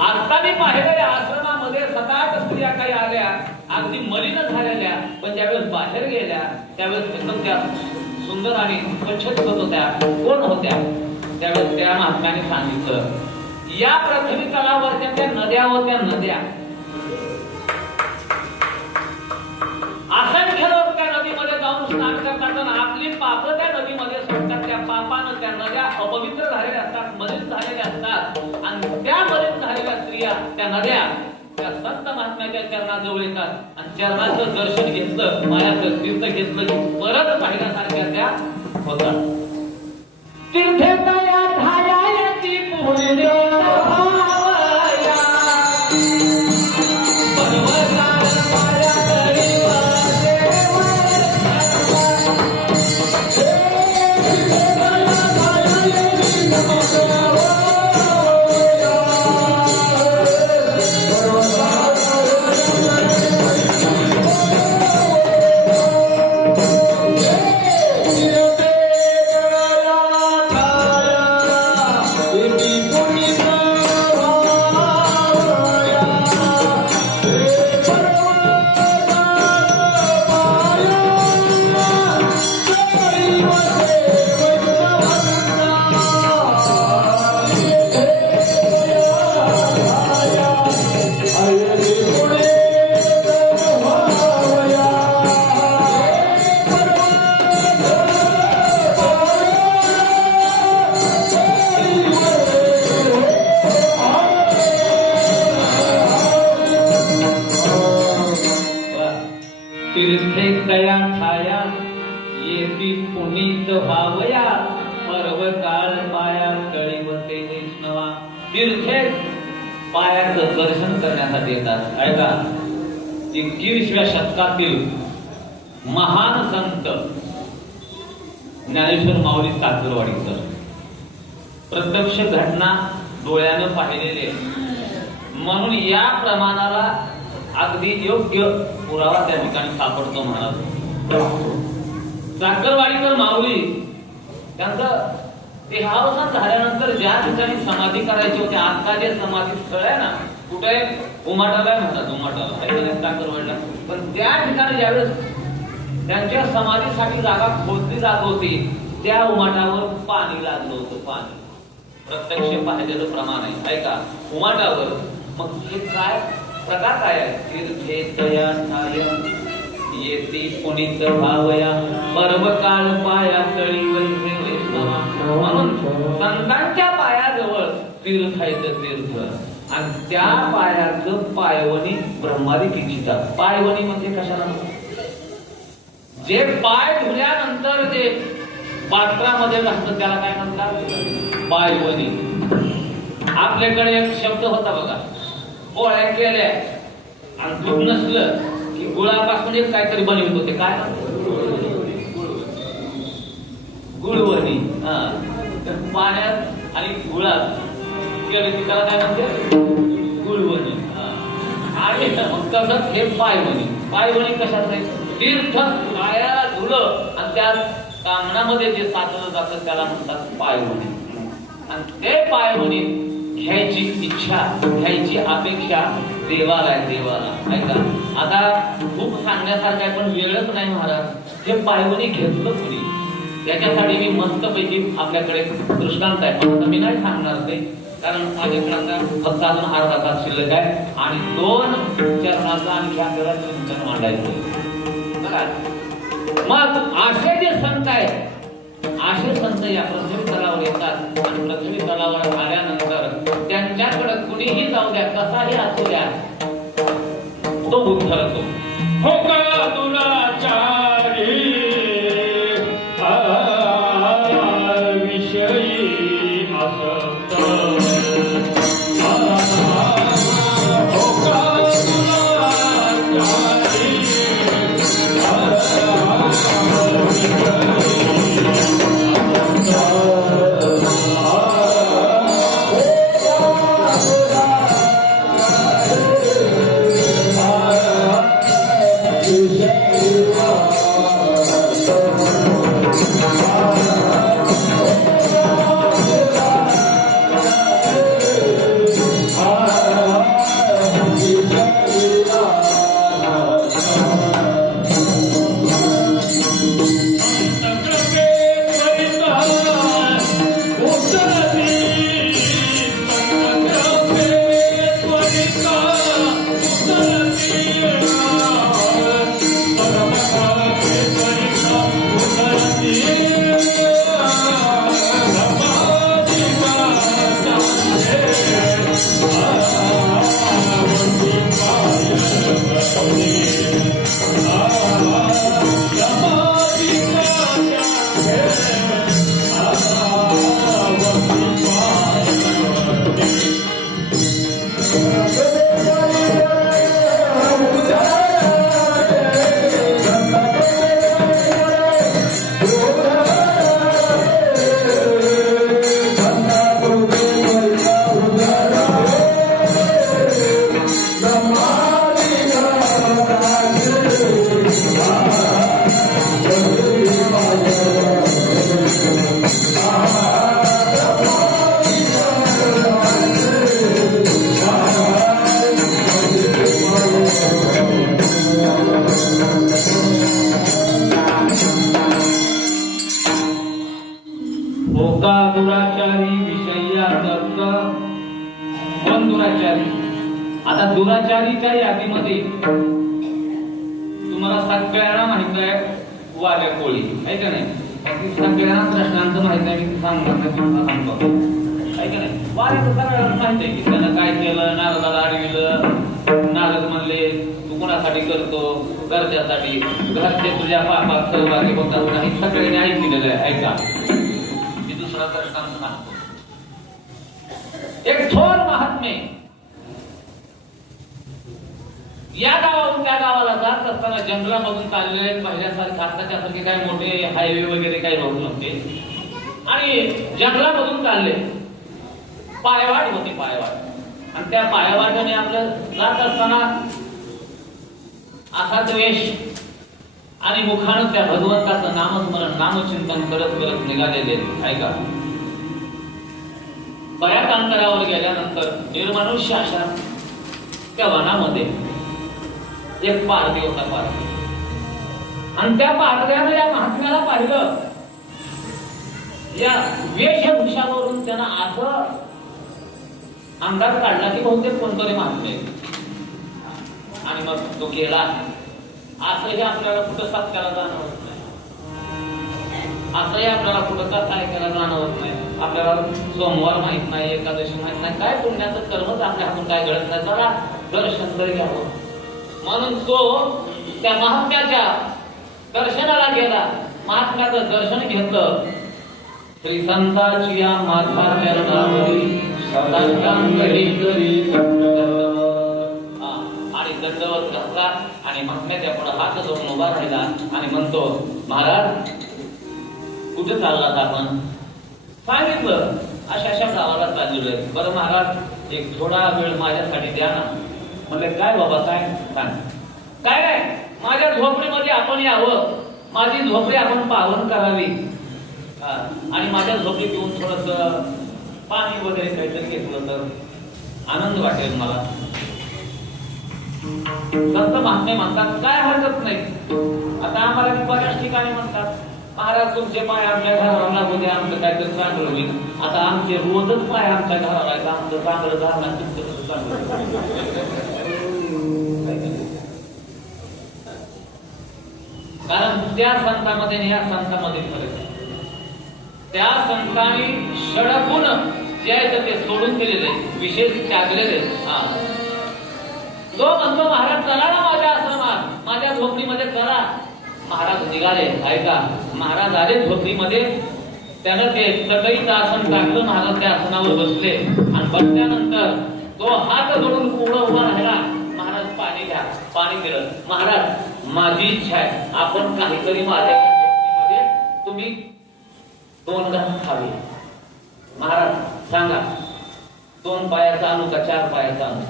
आता मी पाहिलेल्या आश्रमामध्ये 7-8 स्त्रिया काही आल्या, अगदी मलिन झालेल्या, पण ज्यावेळेस बाहेर गेल्या त्यावेळेस एकदम त्या सुंदर आणि स्वच्छ दिसत होत्या. कोण होत्या? त्यावेळेस त्या महात्म्याने सांगितलं, या पृथ्वी तलावरच्या त्या नद्या होत्या. नद्या असंख्य लोक त्या नदीमध्ये जाऊन स्नान करतात आणि आपली पाप त्या नदीमध्ये सोडतात. त्या पापानं त्या नद्या अपवित्र झालेल्या असतात, मलिन झालेल्या असतात आणि त्या मलिन झालेल्या स्त्रिया त्या नद्या त्या संत महात्म्याच्या चरणाजवळ येतात आणि चरणाचं दर्शन घेतलं, मायाचं तीर्थ घेतलं की परत पाहिल्यासारख्या त्या होतात. तीर्थे तया धायायती पुण्य तीर्थे तया ठाया येती पुनीत व्हावया पर्वकाळ पाया कळीवते वैष्णवा. तीर्थे पायाचं दर्शन करण्यासाठी येतात. ऐका, 21व्या शतकातील महान संत ज्ञानेश्वर माऊली ताकरवाडीकर प्रत्यक्ष घटना डोळ्यानं पाहिलेले, म्हणून या प्रमाणाला अगदी योग्य पुरावा त्या ठिकाणी सापडतो महाराज. साखरवाडीकर माऊली त्यांचं देहावसान झाल्यानंतर ज्या ठिकाणी समाधी करायची होती, आता जे समाधी स्थळ आहे ना, कुठे उमाटाला म्हणतात, उमाटाला साखरवाडीला, पण त्या ठिकाणी ज्यावेळेस त्यांच्या समाधीसाठी जागा खोदली जात होती, त्या उमाटावर पाणी लागलं होतं. पाणी प्रत्यक्ष पाहिलेलं प्रमाण आहे का उमाटावर. मग हे काय प्रकार काय आहे? तीर्थेतया ठायम येती पुनीत भावया पर्व काळ पाया तळी वैसे वैष्णवा. म्हणून संतांच्या पायाजवळ तीर्थ आहे, तीर्थ, आणि त्या पायाचं पायवणी ब्रह्मादी किंचितात. पायवणी म्हणजे कशाला म्हणतात? जे पाय धुल्यानंतर जे पात्रामध्ये घालतं त्याला काय म्हणतात? पायवणी. आपल्याकडे एक शब्द होता बघा, पोळ्या केल्या आणि दूध नसलं की गुळापासून एक काहीतरी बनवित होते. काय गुळवणी. पाण्यात आणि गुळात केलं की त्याला काय म्हणते? गुळवणी. आणि तसंच हे पायवणी. पायवणी कशात आहे? तीर्थ पायाला धुलं आणि त्या कामनामध्ये जे साचलं जातं त्याला म्हणतात पायवणी. आणि ते पायवणी घ्यायची इच्छा, घ्यायची अपेक्षा देवाला आहे, देवाला आहे का. आता खूप सांगण्यासारखं आहे पण वेळच नाही महाराज. हे पायवणी घेतलं कुणी याच्यासाठी मी मस्तपैकी आपल्याकडे दृष्टांत आहे, पण मी नाही सांगणार ते, कारण माझ्याकडे आता फक्त अजून अर्धा तास शिल्लक आहे आणि 2 चरणाचा आणखी आपल्याला चिंतन मांडायचं. मग असे जे संत आहेत, असे संत या पृथ्वी तलावर येतात आणि पृथ्वी तलावर आल्यानंतर त्यांच्याकडे कुणीही जाऊ द्या, कसाही असू द्या, तो उद्धरतो. हो का दुराचारी विषयी आसक्त. आता दुराचारीच्या यादीमध्ये तुम्हाला सगळ्यांना माहित आहे वाल्या कोळी आहे का नाही. सगळ्यांना प्रश्नांचं माहित आहे, मी सांगणार नाही, तुम्हाला सांगतो आहे का नाही. वाल्याचं सगळ्यांना माहित आहे की त्यानं काय केलं, नारदाला अडविलं. नारद म्हणले तू कोणासाठी करतो? घरच्यासाठी. घरचे तुझ्या पापात सहभागी होतात नाही, सगळ्यांनी ऐकलेलं आहे. ऐका मी दुसरा दृष्टांत सांगतो. एक थोर महात्मे या गावावरून त्या गावाला जात असताना जंगलामधून चाललेले पहिल्यासारखे आताच्यासारखे काय मोठे हायवे वगैरे काही रोड नव्हते आणि जंगलामधून चालले. पायवाट होती, पायवाट. आणि त्या पायवाटाने आपलं जात असताना असा द्वेष आणि मुखानं त्या भगवंताचं नामस्मरण नामचिंतन करत करत निघालेले ऐका. बऱ्याच अंतरावर गेल्यानंतर निर्मनुष्य अशा त्या वनामध्ये एक पारधी होता. पारधी आणि त्या पारध्यानं या महात्म्याला पाहिलं. या वेशभूषावरून त्यांना असं अंदाज काढला की बहुतेक कोणतरी महात्मे. आणि मग तो गेला. असंही आपल्याला कुठं सत्याला जाणवत नाही. असंही आपल्याला कुठं कथा ऐकायला जाणवत नाही. आपल्याला सोमवार माहित नाही, एकादशी माहित नाही, काय पुण्याचं कर्मच आपल्या हातून काय घडत नाही. जरा दर्शन तरी घ्यावं म्हणून तो त्या महात्म्याच्या दर्शनाला गेला. महात्म्याचं दर्शन घेतलं. श्री संताची या माता चरणावरी साष्टांगली करी आणि दंडवत घातला आणि महात्म्याच्या पुढे हात जोडून उभा राहिला आणि म्हणतो, महाराज कुठे चाललात आपण? सांगितलं अशा अशा गावाला चाललेलो आहे. बरं महाराज एक थोडा वेळ माझ्यासाठी द्या ना. म्हणले काय बाबा काय? सांग. काय नाही, माझ्या झोपडीमध्ये आपण यावं, माझी झोपडी आपण पावन करावी आणि माझ्या झोपडीत येऊन थोडस पाणी वगैरे काहीतरी घेतलं तर आनंद वाटेल मला. संत महात्मे म्हणतात काय हरकत नाही. आता आम्हाला बऱ्याच ठिकाणी म्हणतात, महाराज तुमचे पाय आमच्या घराला लागू द्या, आमचं काहीतरी चांगलं होईल. आता आमचे रोजच पाय आमच्या घराला आहेत, आमचं चांगलं झालं तुमचं कसं चांगलं. कारण त्या संतांमध्ये आणि या संतांमध्ये फरक. त्या संतांनी षडगुण जे आहेत ते सोडून दिलेले, विशेष त्यागलेले. तो म्हणतो महाराज चला ना माझ्या आश्रमात, माझ्या झोपडीमध्ये चला. महाराज निघाले. ऐका, महाराज आले झोपडीमध्ये. त्यानं ते चटईचं आसन टाकलं. महाराज त्या आसनावर बसले आणि बसल्यानंतर तो हात जोडून पुढं उभा राहिला. महाराज पाणी घ्या. पाणी दिलं. महाराज माझी इच्छा आहे आपण काहीतरी माझ्या झोपडीमध्ये तुम्ही 2 घास खावे. महाराज सांगा 2 पायाचा आणू का 4 पायाचा आणू?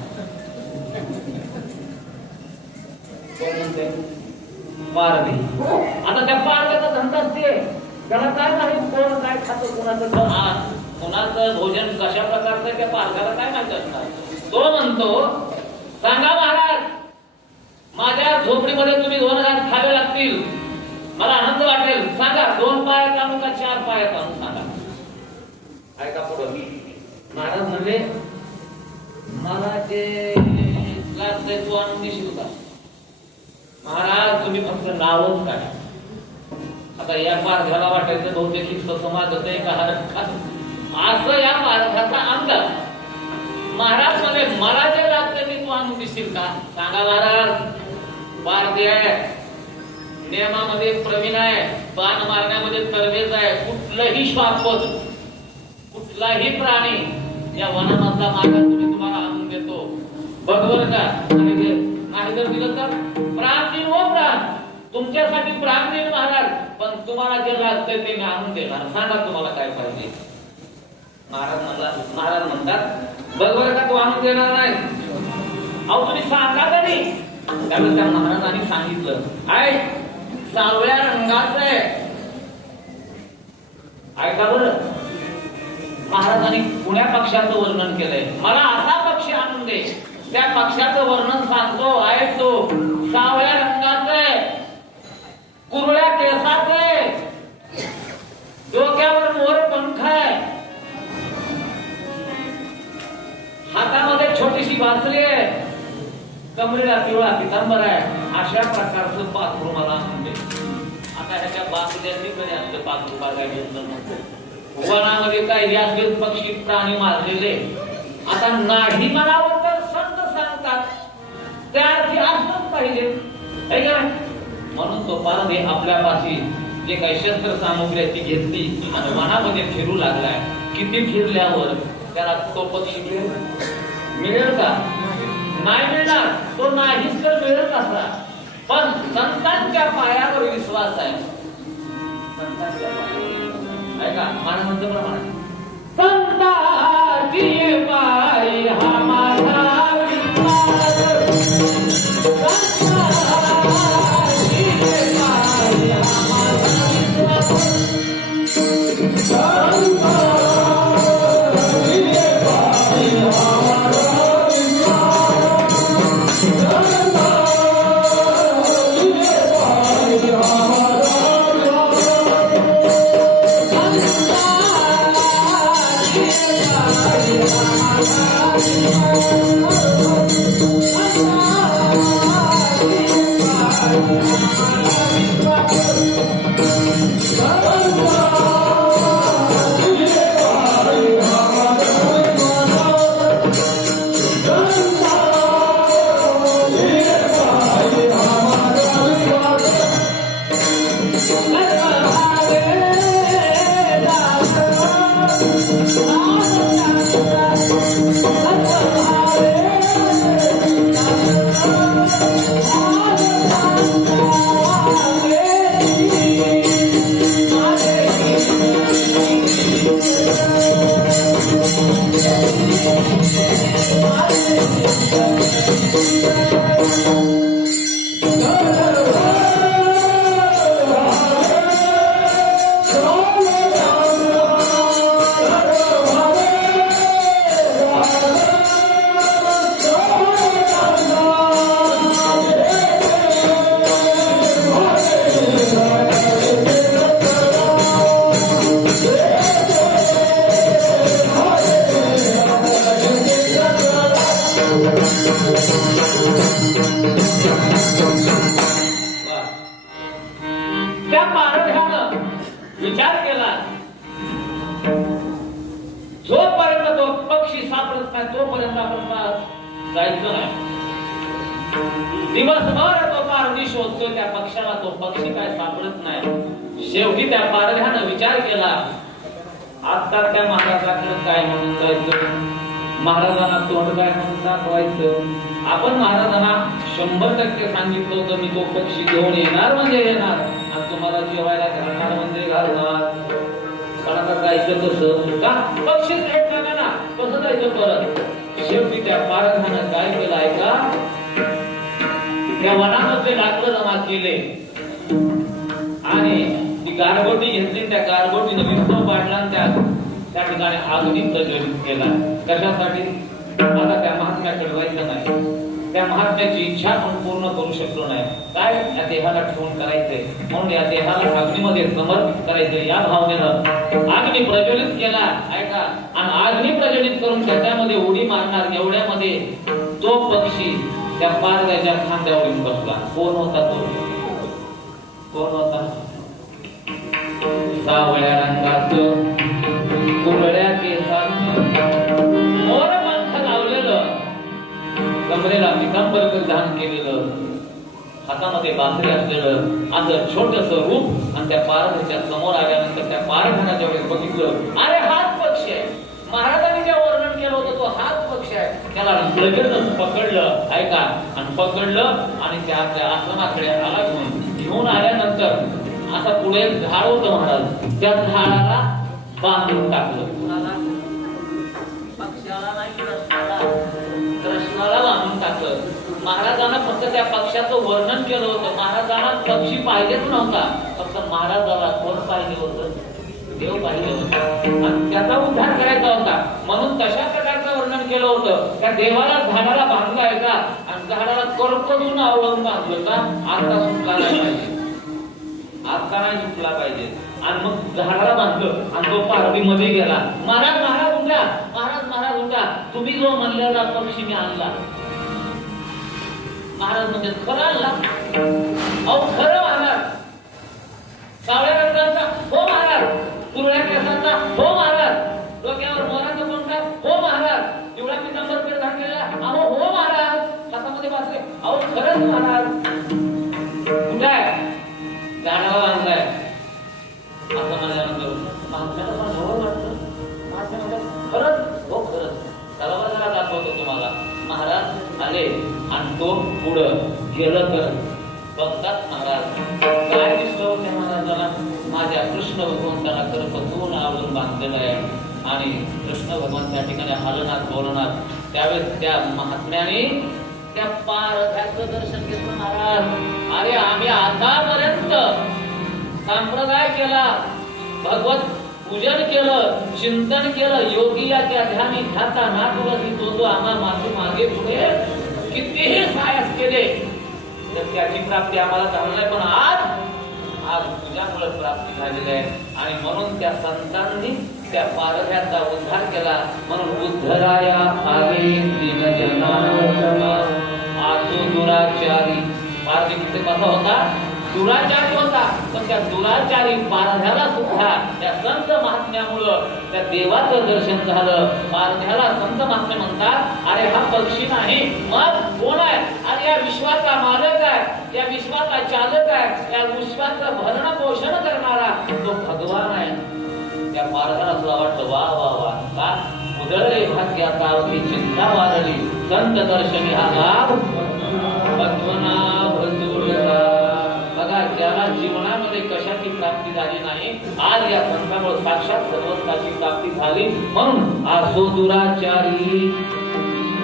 पारधी. आता त्या पारध्याचा धंदा असते. त्याला काय नाही कोण काय खातं, कोणाचं भोजन कशा प्रकारचं त्या पारध्याला काय माहिती असणार. तो म्हणतो सांगा महाराज माझ्या झोपडीमध्ये तुम्ही 2 घास खावे लागतील, मला आनंद वाटेल. सांगा 2 पायाचा आणू का 4 पायाचा आणू? सांगा. ऐका पुढं. महाराज म्हणले मला ते ग्लास तू आणून देशील का? महाराज तुम्ही फक्त नावच काढा. आता या पारध्याला वाटायचं बहुतेक हिस्सं मागत आहे का असं या पारध्याचा अंदाज. महाराज म्हणे मला जे लागतं ते तू आणून देशील का? सांगा महाराज. पारधी आहे, नियमामध्ये प्रवीण आहे, बाण मारण्यामध्ये तरबेज आहे. कुठलंही श्वापद, कुठलाही प्राणी या वनामधला मार्ग तुम्हाला आणून देतो. बरोबर का? नाही जर दिलं तर प्राण देईन. हो प्राण तुमच्यासाठी प्राण देईन महाराज, पण तुम्हाला जे लागतंय ते मी आणून देणार. सांगा तुम्हाला काय पाहिजे. महाराज म्हणतात बरोबर का तू आणून देणार नाही? अहो तुम्ही सांगा तरी. त्यावेळेस त्या महाराजांनी सांगितलं आहे सावळ्या रंगाचं आहे. ऐका बरं. महाराजांनी पुण्या पक्षाचं वर्णन केलंय. मला असा पक्षी आणून दे. त्या पक्षाचं वर्णन सांगतो. आहे तो सावळ्या रंगाचं आहे, कुरळ्या केसाचं आहे, डोक्यावर मोर पंख आहे, हातामध्ये छोटीशी बासरी आहे, कमरेला पिवळा पितांबर आहे. अशा प्रकारचं पाखरू मला आणून दे. आता ह्याच्या बासुद्यांनी कधी असलं पाखरू बघायला घेतलं नव्हतं. वनामध्ये काही असले पक्षी प्राणी मारलेले. आता नाही म्हणावं तर संत सांगतात त्या अर्थी असलंच पाहिजे. म्हणून तो पारधी आपल्यापाशी जे काही शस्त्र सामुग्री ती घेतली आणि वनामध्ये फिरू लागलाय. किती फिरल्यावर त्याला तो पक्षी मिळेल का? नाही मिळणार. तो नाहीच तर मिळेल कसा? पण संतांच्या पायावर विश्वास आहे. संतांच्या पायावर ऐका महाराज म्हणतो प्रमाणे संतांची पायी हा माझा विश्वास. वा. त्या पारध्यानं विचार केला, जोपर्यंत तो पक्षी सापडत नाही तोपर्यंत आपण जायचं नाही. दिवसभर तो पारधी शोधतोय त्या पक्षाला, तो पक्षी काय सापडत नाही. शेवटी त्या पारध्यानं विचार केला, आता त्या महाराजाकडे काय म्हणून जायचं, महाराजांना तोंड काय म्हणून दाखवायचं. आपण महाराजांना 100% सांगितलं होतं, मी तो पक्षी घेऊन येणार म्हणजे येणार आणि तुम्हाला जेवायला घालणार म्हणजे घालणार. पण आता जायचं कसं, का पक्षी भेटणार ना, कसं जायचं परत. शेवटी त्या पारध्यानं काय केलं ऐका, त्या वनामध्ये लाकडं जमा केले आणि ती गारगोटी घेतली. त्या गारगोटीनं विस्तव पाडला आणि त्या ठिकाणी अग्नी प्रज्वलित केला. कशासाठी, आता त्या महात्म्याकडे जायचं नाही, त्या महात्म्याची इच्छा आपण पूर्ण करू शकलो नाही. काय, या देहाला ठेवून करायचंय म्हणून या देहाला अग्नीमध्ये समर्पित करायचंय. या भावनेनं अग्नी प्रज्वलित केला ऐका, आणि अग्नी प्रज्वलित करून त्याच्यामध्ये उडी मारणार एवढ्यामध्ये तो पक्षी त्या पारध्याच्या खांद्यावर येऊन बसला. कोण होता तो, कोण होता, सावळ्या रंगाचं, कुरड्या केसाचं, मोरपंख लावलेलं, कमरेला पितांबर धारण केलेलं, हातामध्ये बासरी असलेलं असं छोटस रूप. आणि त्या पारध्याच्या समोर आल्यानंतर त्या पारध्याच्या वेळेस बघितलं, अरे हाच पक्षी आहे. महाराजांनी जे वर्णन केलं होतं तो हाच पक्षी आहे. त्याला लगेच पकडलं ऐका, आणि पकडलं आणि त्या आपल्या आश्रमाकडे आला. घेऊन आल्यानंतर आता पुढे झाड होतं महाराज, त्या झाडाला बांधून टाकलं. कुणाला, पक्षाला नाही, कृष्णाला बांधून टाकलं. महाराजांना फक्त त्या पक्षाचं वर्णन केलं होतं. महाराजांना पक्षी पाहिजेच नव्हता, फक्त महाराजाला कोण पाहिजे होतं, देव पाहिजे होता आणि त्याचा उद्धार करायचा होता. म्हणून तशा प्रकारचं वर्णन केलं होतं. त्या देवाला झाडाला बांधला आहे का, आणि झाडाला करपसून आवळून बांधलं का, आता सुटला नाही पाहिजे, आता नाही सुटला पाहिजे. आणि मग झाडाला बांधलं आणि तो पारडीमध्ये गेला. महाराज महाराज उठा, महाराज महाराज उठा, तुम्ही जो म्हणलेला पक्षी मी आणला. महाराज म्हणजे खरं आणला, अहो खरं महाराज, सावळ्या रंगाचा हो महाराज, कुरळ्या केसाचा हो महाराज, डोक्यावर मोराचं पंख हो महाराज, एवढा पितांबर परिधान केलेला अहो हो महाराज, हातामध्ये बासरी अहो खरंच महाराज. कुठे आहे, झाडाला बांधलाय. असं म्हणल्यानंतर महात्म्याला पण जवळ वाटलं. महात्म्या म्हणतात खरंच हो खरंच, चला जरा दाखवतो तुम्हाला. महाराज आले आणि तो पुढं गेलं तर बघतात महाराज काय दिसलं त्या महाराजाला, माझ्या कृष्ण भगवंताला करपसून आवडून बांधलेलं आहे. आणि कृष्ण भगवान त्या ठिकाणी हलणार बोलणार. त्यावेळेस त्या महात्म्याने त्या पारध्याचं दर्शन घेतलं. महाराज अरे आम्ही आतापर्यंत संप्रदाय केला, भगवत पूजन केलं, चिंतन केलं, योगी याच्या ध्यानी ध्याता ना तुलसी तो आम्हा मागे मागे पुढे कितीही सायस केले तर त्याची प्राप्ती आम्हाला झाली नाही. पण आज तुझ्यामुळे प्राप्ती झालेली आहे. आणि म्हणून त्या संतांनी त्या पारध्याचा उद्धार केला. म्हणून उद्धराया आले दीन जना आसो दुराचारी. पारधी कसा होता, दुराचारी होता. पण त्या दुराचारी पारध्याला सुद्धा त्या संत महात्म्यामुळं त्या देवाचं दर्शन झालं. पारध्याला संत महात्मे म्हणतात अरे हा पक्षी नाही मग कोण आहे, अरे या विश्वाचा मालक आहे, या विश्वाचा चालक आहे, या विश्वाचं भरण पोषण करणारा तो भगवान आहे. त्या पारध्याला सुद्धा वाटतं वा वा वा, का उदळे भाग्याचा अवधी चिंता वारली, संत दर्शनी हा लाभ पद्मनाभ जोडला. बघा ज्याला जीवनामध्ये कशाची प्राप्ती झाली नाही, आज या संतांमुळे साक्षात भगवंताची प्राप्ती झाली. म्हणून आसो दुराचारी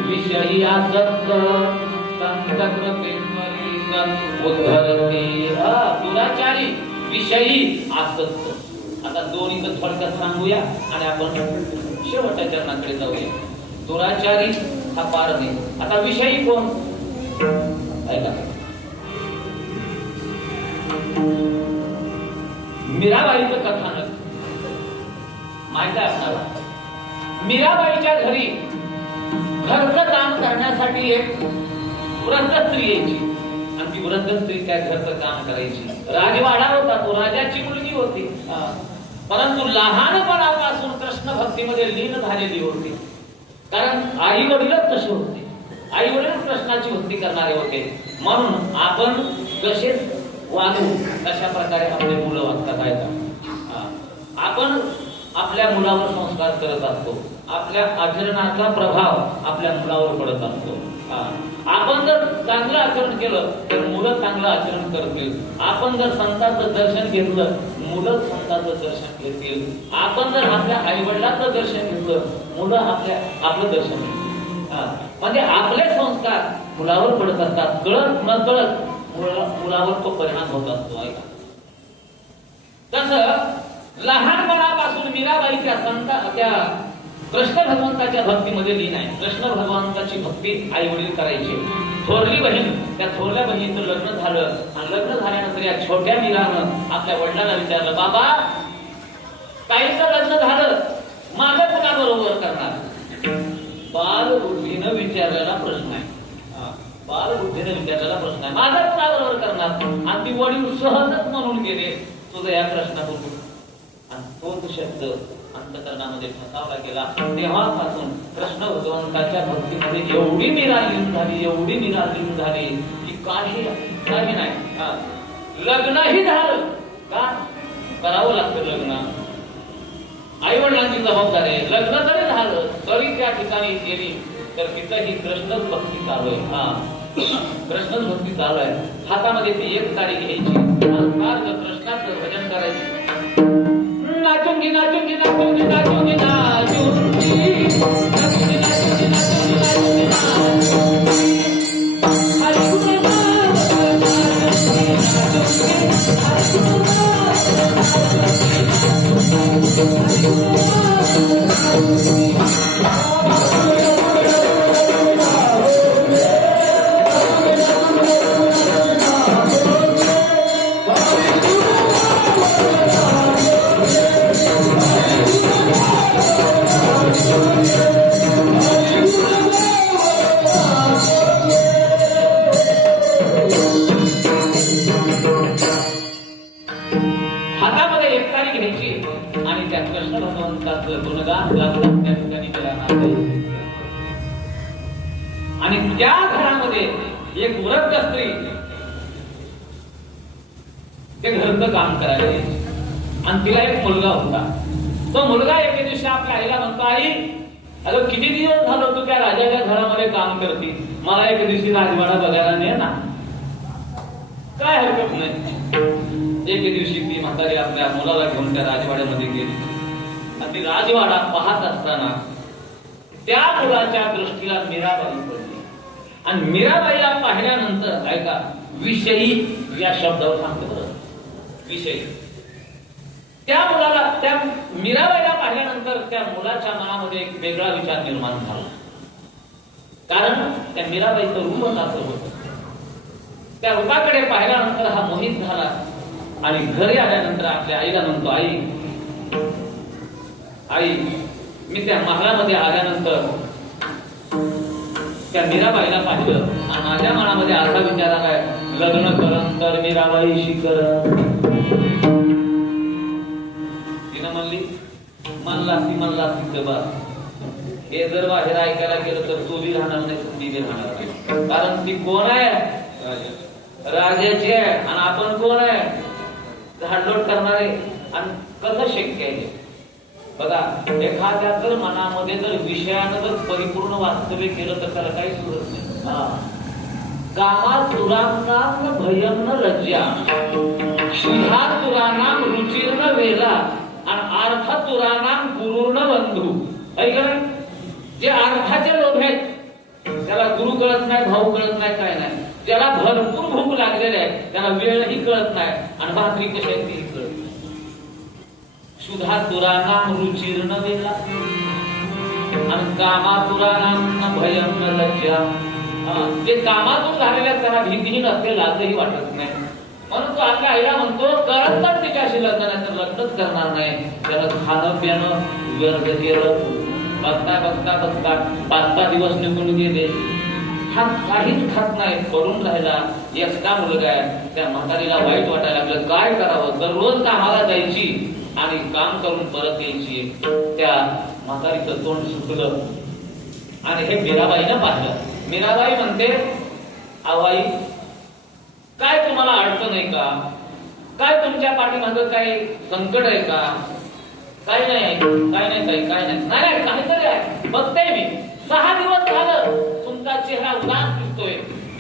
विषयी आसक्त संत कृपेश्वरी उद्धरते. दुराचारी विषयी आसक्त. आता दोन्हीचं थोडक्यात सांगूया आणि आपण शेवटच्या चरणाकडे जाऊया. दुराचारी हा पारधी. आता विषयी कोण, ऐका मीराबाईचं कथानक माहित आहे आपल्याला. मीराबाईच्या घरी घरचं काम करण्यासाठी एक वृद्ध स्त्री यायची. वृद्ध स्त्री त्या घरचं काम करायची. राजवाडा होता, तो राजाची मुलगी होती, परंतु लहानपणापासून कृष्ण भक्तीमध्ये लीन झालेली होती. कारण आई वडीलच तसे होते, आई वडील कृष्णाची भक्ती करणारे होते. म्हणून आपण कसेच वागू तशा प्रकारे आपले मुलं वागतात आहेत. आपण आपल्या मुलावर संस्कार करत असतो, आपल्या आचरणाचा प्रभाव आपल्या मुलावर पडत असतो. आपण जर चांगलं आचरण केलं तर मुलं चांगलं आचरण करतील. आपण जर संतांचं दर्शन घेतलं, मुलं संतांचं दर्शन घेतील. आपण जर आपल्या आई वडिलांचं दर्शन घेतलं, मुलं आपलं दर्शन घेतील. म्हणजे आपले संस्कार मुलावर पडत असतात. कळत न कळत मुलावर तो परिणाम होत असतो. ऐका, तसं लहानपणापासून मीराबाईच्या त्या कृष्ण भगवंताच्या भक्तीमध्ये लीन आहे. कृष्ण भगवंताची भक्ती आई वडील करायचे. थोरली बहीण, त्या थोरल्या बहिणीचं लग्न झालं आणि लग्न झाल्यानंतर या छोट्या मीरानं आपल्या वडिलांना विचारलं, बाबा ताईचं लग्न झालं, माझं कुणाबरोबर करणार? बालबुद्धीनं विचारलेला प्रश्न आहे. बालबुद्धीने विचारलेला प्रश्न आहे, माझं कुणाबरोबर करणार? आणि ती वडील सहजच म्हणून गेले, तुझं या प्रश्नातून. आणि तोच शब्द अंतकरणामध्ये ठसावला गेला. तेव्हापासून कृष्ण भगवंताच्या भक्तीमध्ये एवढी मीरा लीन झाली, एवढी मीरा लीन झाली की काही नाही. लग्नही झालं का करावं लागतं लग्न, आई वडिलांची जबाबदारी आहे. लग्न जरी झालं तरी त्या ठिकाणी गेली तर तिथंही कृष्णच भक्ती चालू आहे. कृष्णच भक्ती चालू आहे. हातामध्ये ती एक तारी घ्यायची, कृष्णाचं भजन करायचं. नाचूंगी नाचूंगी नाचूंगी नाचूंगी नाचूंगी नाचूंगी नाचूंगी नाचूंगी हातामध्ये एक तारी घ्यायची आणि त्या कृष्ण भगवंताचं गुणगान गात त्या ठिकाणी गेला. आणि त्या घरामध्ये एक वृद्ध स्त्री ते घरचं काम करायला यायची. आणि तिला एक मुलगा होता. तो मुलगा एके दिवशी आपल्या आईला म्हणतो, आई अगं किती दिवस झालो तू त्या राजाच्या घरामध्ये काम करती, मला एके दिवशी राजवाडा बघायला नाही ना? काय हरकत नाही. एके दिवशी ती म्हातारी आपल्या मुलाला घेऊन त्या राजवाड्यामध्ये गेली. आणि ती राजवाडा पाहत असताना त्या मुलाच्या दृष्टीला मीराबाई पडली. आणि मीराबाईला पाहिल्यानंतर ऐका, विषयी या शब्दावर सांगतो बरं, विषयी. त्या मुलाला, त्या मीराबाईला पाहिल्यानंतर त्या मुलाच्या मनामध्ये एक वेगळा विचार निर्माण झाला. कारण त्या मीराबाईचं रूपच असं होतं. त्या रूपाकडे पाहिल्यानंतर हा मोहित झाला आणि घरी आल्यानंतर आपल्या आईला म्हणतो, आई आई मी त्या महालामध्ये आल्यानंतर त्या मीराबाईला पाहिलं आणि माझ्या मनामध्ये असा विचार आलाय, लग्न करन तर मीराबाईशी करन. तिनं म्हणली, म्हणला ती बस. हे जर बाहेर ऐकायला गेलं तर तू बी राहणार नाही, मी बी राहणार नाही. कारण ती कोण आहे? राजाची आहे. आणि आपण कोण आहे? झाडलोट करणारे. आणि कसं शक्य आहे बघा, एखाद्या जर मनामध्ये जर विषयानं जर परिपूर्ण वास्तव्य केलं तर त्याला काही सुरत नाही. कामातुरांनाम भयम न लज्जा, शुद्धातुरांनाम रुचिर्न वेला, आणि अर्थातुरांनाम गुरुर्न बंधू. ऐकलं? जे अर्थाचे लोभ आहेत त्याला गुरु कळत नाही, भाऊ कळत नाही, काय नाही. ज्याला भरपूर भूक लागलेली आहे त्याला वेळही कळत नाही आणि भाकरी कशा आहे तीही कळत नाही. शुद्धातुरांनाम रुचिर्न वेला आणि कामातुरांनाम भयम न लज्जा. जे कामातून झालेल्या त्यांना भीतीही नसते, लाजही वाटत नाही. म्हणून तो आपल्या आईला म्हणतो, करत तर तिच्याशी लग्न नाही तर लग्नच करणार नाही. त्याला खाणं पिणं व्यर्थ केलं. बघता 5-6 दिवस निघून गेले. हा काहीच खात नाही, पडून राहिला. एकटा मुलगा आहे. त्या म्हातारीला वाईट वाटायला लागलं, काय करावं. दररोज कामाला जायची आणि काम करून परत यायची. त्या म्हातारीचं तोंड सुकलं आणि हे मीराबाईनं पाहिलं. मीराबाई म्हणते, आवाई काय तुम्हाला अडचण आहे का? काय तुमच्या पाठीमागं काही संकट आहे का? काय नाही, काय नाही, काही काय नाही. नाही काहीतरी आहे, बघते मी. 6 दिवस झालं तुमचा चेहरा उदास दिसतोय.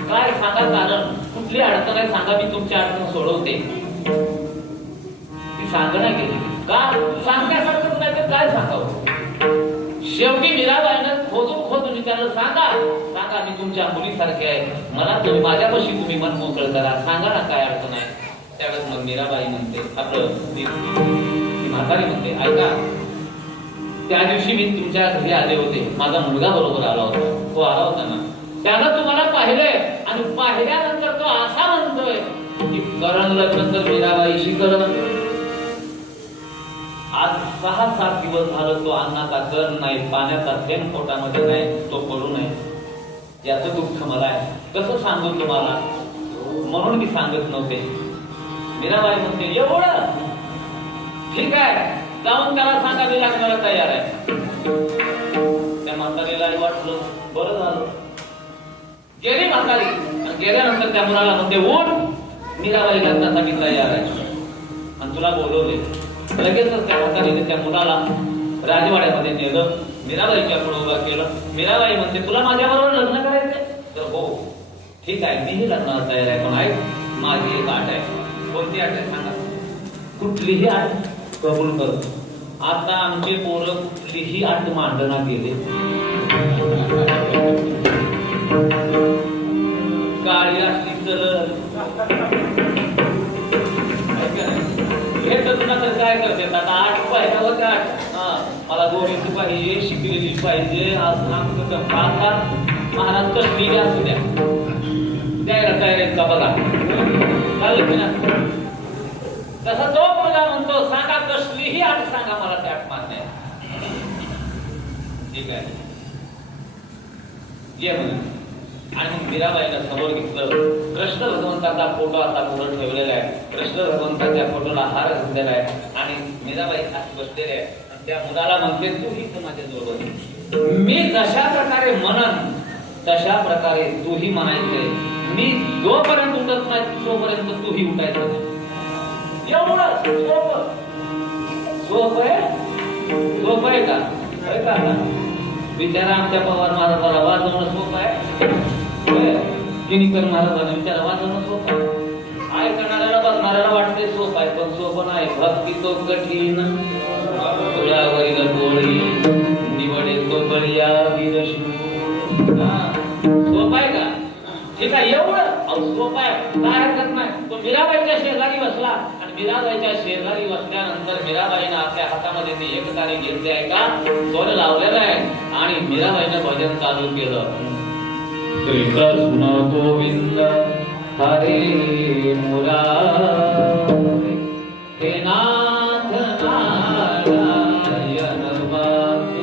काय सांगा कारण? कुठली अडचण आहे सांगा, मी तुमची अडचण सोडवते. ती सांगणं गेली का? सांगण्यासारखंच नाही तर काय सांगावं. शेवटी मीराबाईनं खोदून विचारलं, सांगा सांगा, मी तुमच्या मुलीसारखे आहे, मला तुम्ही माझ्यापाशी तुम्ही मन मोकळं करा, सांगा ना काय अडचण आहे. त्यावेळेस मग मीराबाई म्हणते, आपलं ती म्हातारी म्हणते, ऐका त्या दिवशी मी तुमच्या घरी आले होते, माझा मुलगा बरोबर आला होता. तो आला होता ना, त्यानं तुम्हाला पाहिलंय आणि पाहिल्यानंतर तो असा म्हणतोय की करण लग्न तर मीराबाईशी करण. आज 6-7 दिवस झालं तो अन्नाचा कण नाही, पाण्याचा थेंब पोटामध्ये नाही, तो पडू नये. याचं दुःख मला आहे, कसं सांगू तुम्हाला, म्हणून मी सांगत नव्हते. मीराबाई म्हणते, एवढं ठीक आहे, जाऊन त्याला सांगा मी लग्नाला तयार आहे. त्या म्हातारीला वाटलं बरं झालं. गेली म्हातारी आणि गेल्यानंतर त्या मुलाला म्हणते, उठ, मीराबाई लग्नासाठी तयार आहे आणि तुला बोलवले. लगेचच त्या म्हातारीने त्या मुलाला राजवाड्यामध्ये नेलं, मीराबाईच्या पुढे उभा केलं. मीराबाई म्हणते, तुला माझ्याबरोबर लग्न करायचंय? तर हो ठीक आहे, मीही लग्नाला तयार आहे, पण ऐक माझी एक अट आहे. कोणती अट आहे सांगा? कुठलीही अट कबूल करतो. आता आमचे पोरं कुठलीही अट मांडण्यात गेले. काळी असली तर हे तर काय करते आता? 8 पाहिजे होत्या, मला गोरीची पाहिजे, शिकलेली पाहिजे, महाराज कसली असू द्या, द्यायला तयार आहेत का बघा. चालेल ना? तसा तो मुलगा म्हणतो, सांगा कसलीही अट सांगा, मला त्या अट मान्य आहे. ठीक आहे, ये म्हणून. आणि मग मीराबाईला समोर घेतलं. कृष्ण भगवंताचा फोटो आता पुढे ठेवलेला आहे. कृष्ण भगवंताच्या फोटोला हार घातलेला आहे आणि मीराबाई अशी बसलेली आहे. त्या मुलाला म्हणते, तूही माझ्या जवळ, मी जशा प्रकारे म्हणन तशा प्रकारे तूही म्हणायचंय. मी जोपर्यंत उठत नाही तोपर्यंत तूही उठायचं नाही. एवढं सोप आहे का? विचारा आमच्या पवार महाराजाला वाजवणं सोप आहे? किनीकर महाराजांना विचारा, वाजवणं सोप आहे? ऐकणाऱ्याला बघणाऱ्याला वाटते सोप आहे, पण सोप नाही. भक्ती तो कठीण, तुळावरील गोळी निवडे तो बळीया वीरशूर. सोप आहे का? ठीक आहे, एवढं सोप आहे, काय हरकत नाही. तो मीराबाईच्या शेजारी बसला आणि मीराबाईच्या शेजारी बसल्यानंतर मीराबाईनं आपल्या हातामध्ये ती एक तारी घेतली आहे का, सोनं लावलेलं आहे आणि मीराबाईनं भजन चालू केलं. श्रीकृष्ण गोविंद हरे मुरारी, हे नाथ नारायण वासुदेव.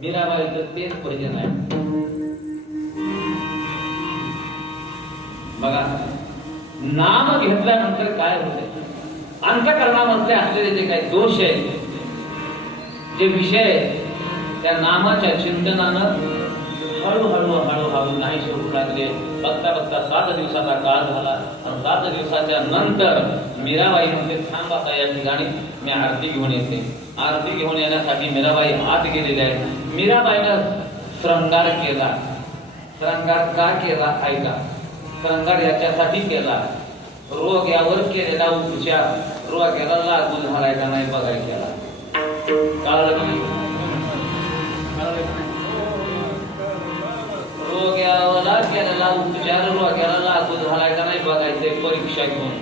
मीराबाईचं तेच भजन आहे. बघा, नाम घेतल्यानंतर काय होते, अंतःकरणामधले असलेले जे काही दोष आहेत, जे विषय त्या नामाच्या चिंतनानं हळूहळू नाहीसे होऊ लागले. बघता बघता 7 दिवसाचा काळ झाला आणि 7 दिवसाच्या नंतर मीराबाई म्हणते, थांब आता या ठिकाणी मी आरती घेऊन येते. आरती घेऊन येण्यासाठी मीराबाई आत गेलेल्या आहेत. मीराबाईनं श्रृंगार केला. श्रृंगार का केला ऐका. श्रृंगार याच्यासाठी केला, रोग्यावर केलेला उपचार रोग्याला लागू झालाय का नाही बघायला केला. कळलं नाही? रोग्याला केलेला उपचार रोग्याला लागू झालाय का नाही बघायचंय परीक्षा घेऊन.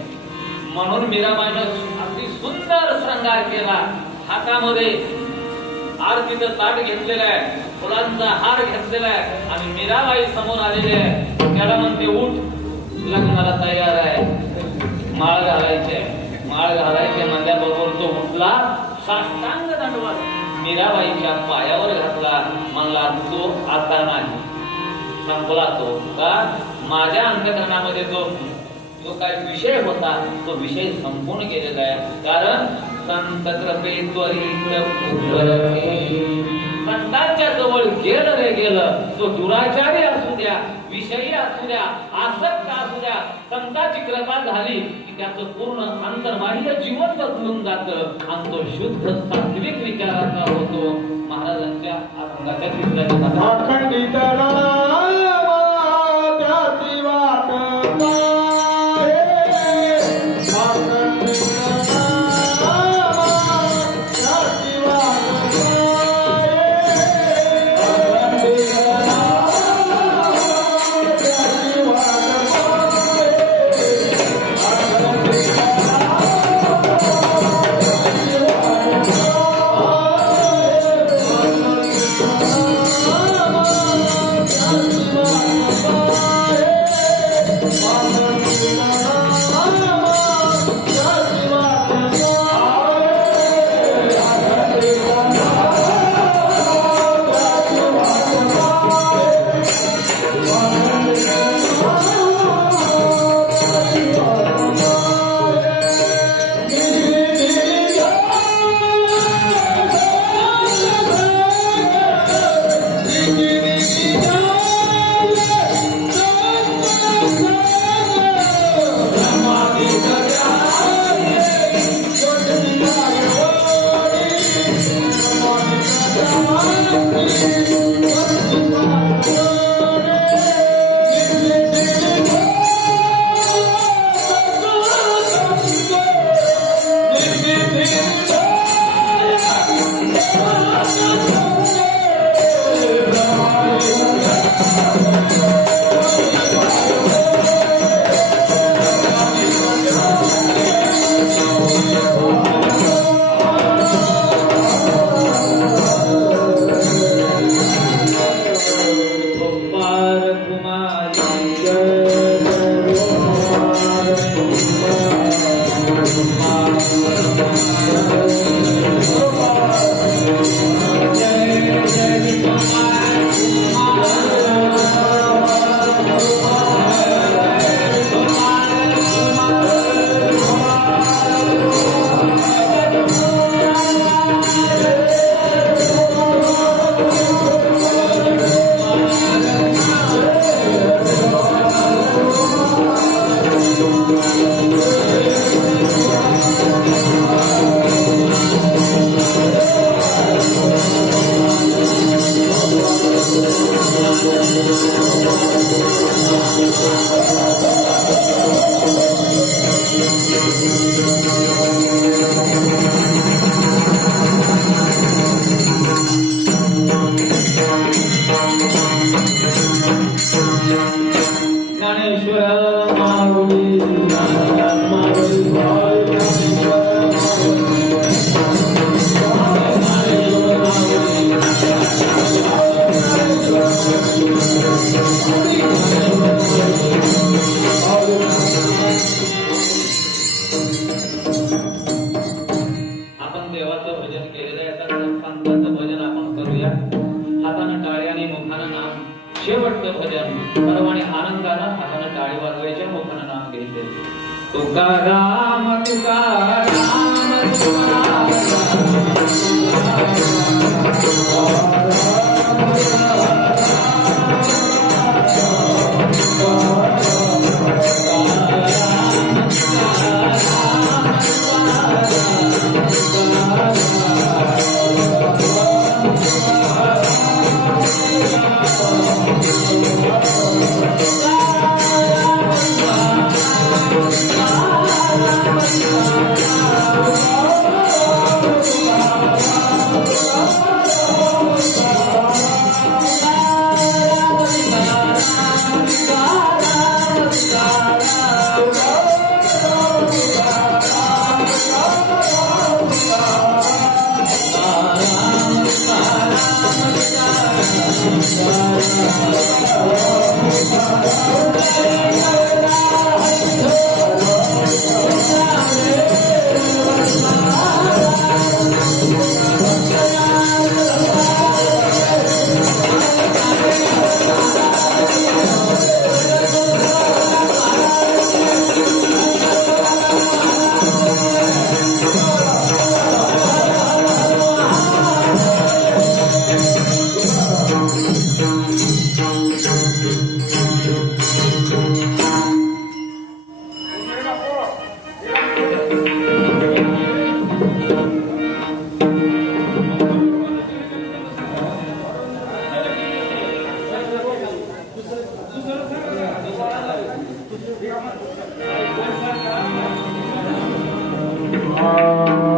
म्हणून मीराबाईनं अगदी सुंदर श्रृंगार केला. हातामध्ये आरतीचं ताट घेतलेलं आहे, फुलांचा हार घेतलेला आहे आणि मीराबाई समोर आलेली आहे. त्याला म्हणते, उठ, लग्नाला तयार आहे, माळ घालायचे. माळ घालायचे म्हणल्याबरोबर तो उठला, साष्टांग दंडवत मीराबाईच्या पायावर घातला. म्हणला, तो आता नाही. संपला तो. का? माझ्या अंतःकरणामध्ये जो काय विषय होता तो विषय संपून गेलेला आहे. कारण संत कृपेत्वरित संतांच्या जवळ गेलं रे गेलं, तो दुराचारी असू द्या, विषयी असू द्या, आसक्त असू द्या, संतांची कृपा झाली की त्याचं पूर्ण अंतर्बाह्य जीवन बदलून जातं आणि तो शुद्ध सात्विक विचाराचा होतो. महाराजांच्या अभंगाच्या चित्राच्या अखंडित शेवटचं भजन सर्वांनी आनंदानं हाताने टाळी वाजवायच्या. तुकाराम तुकाराम आ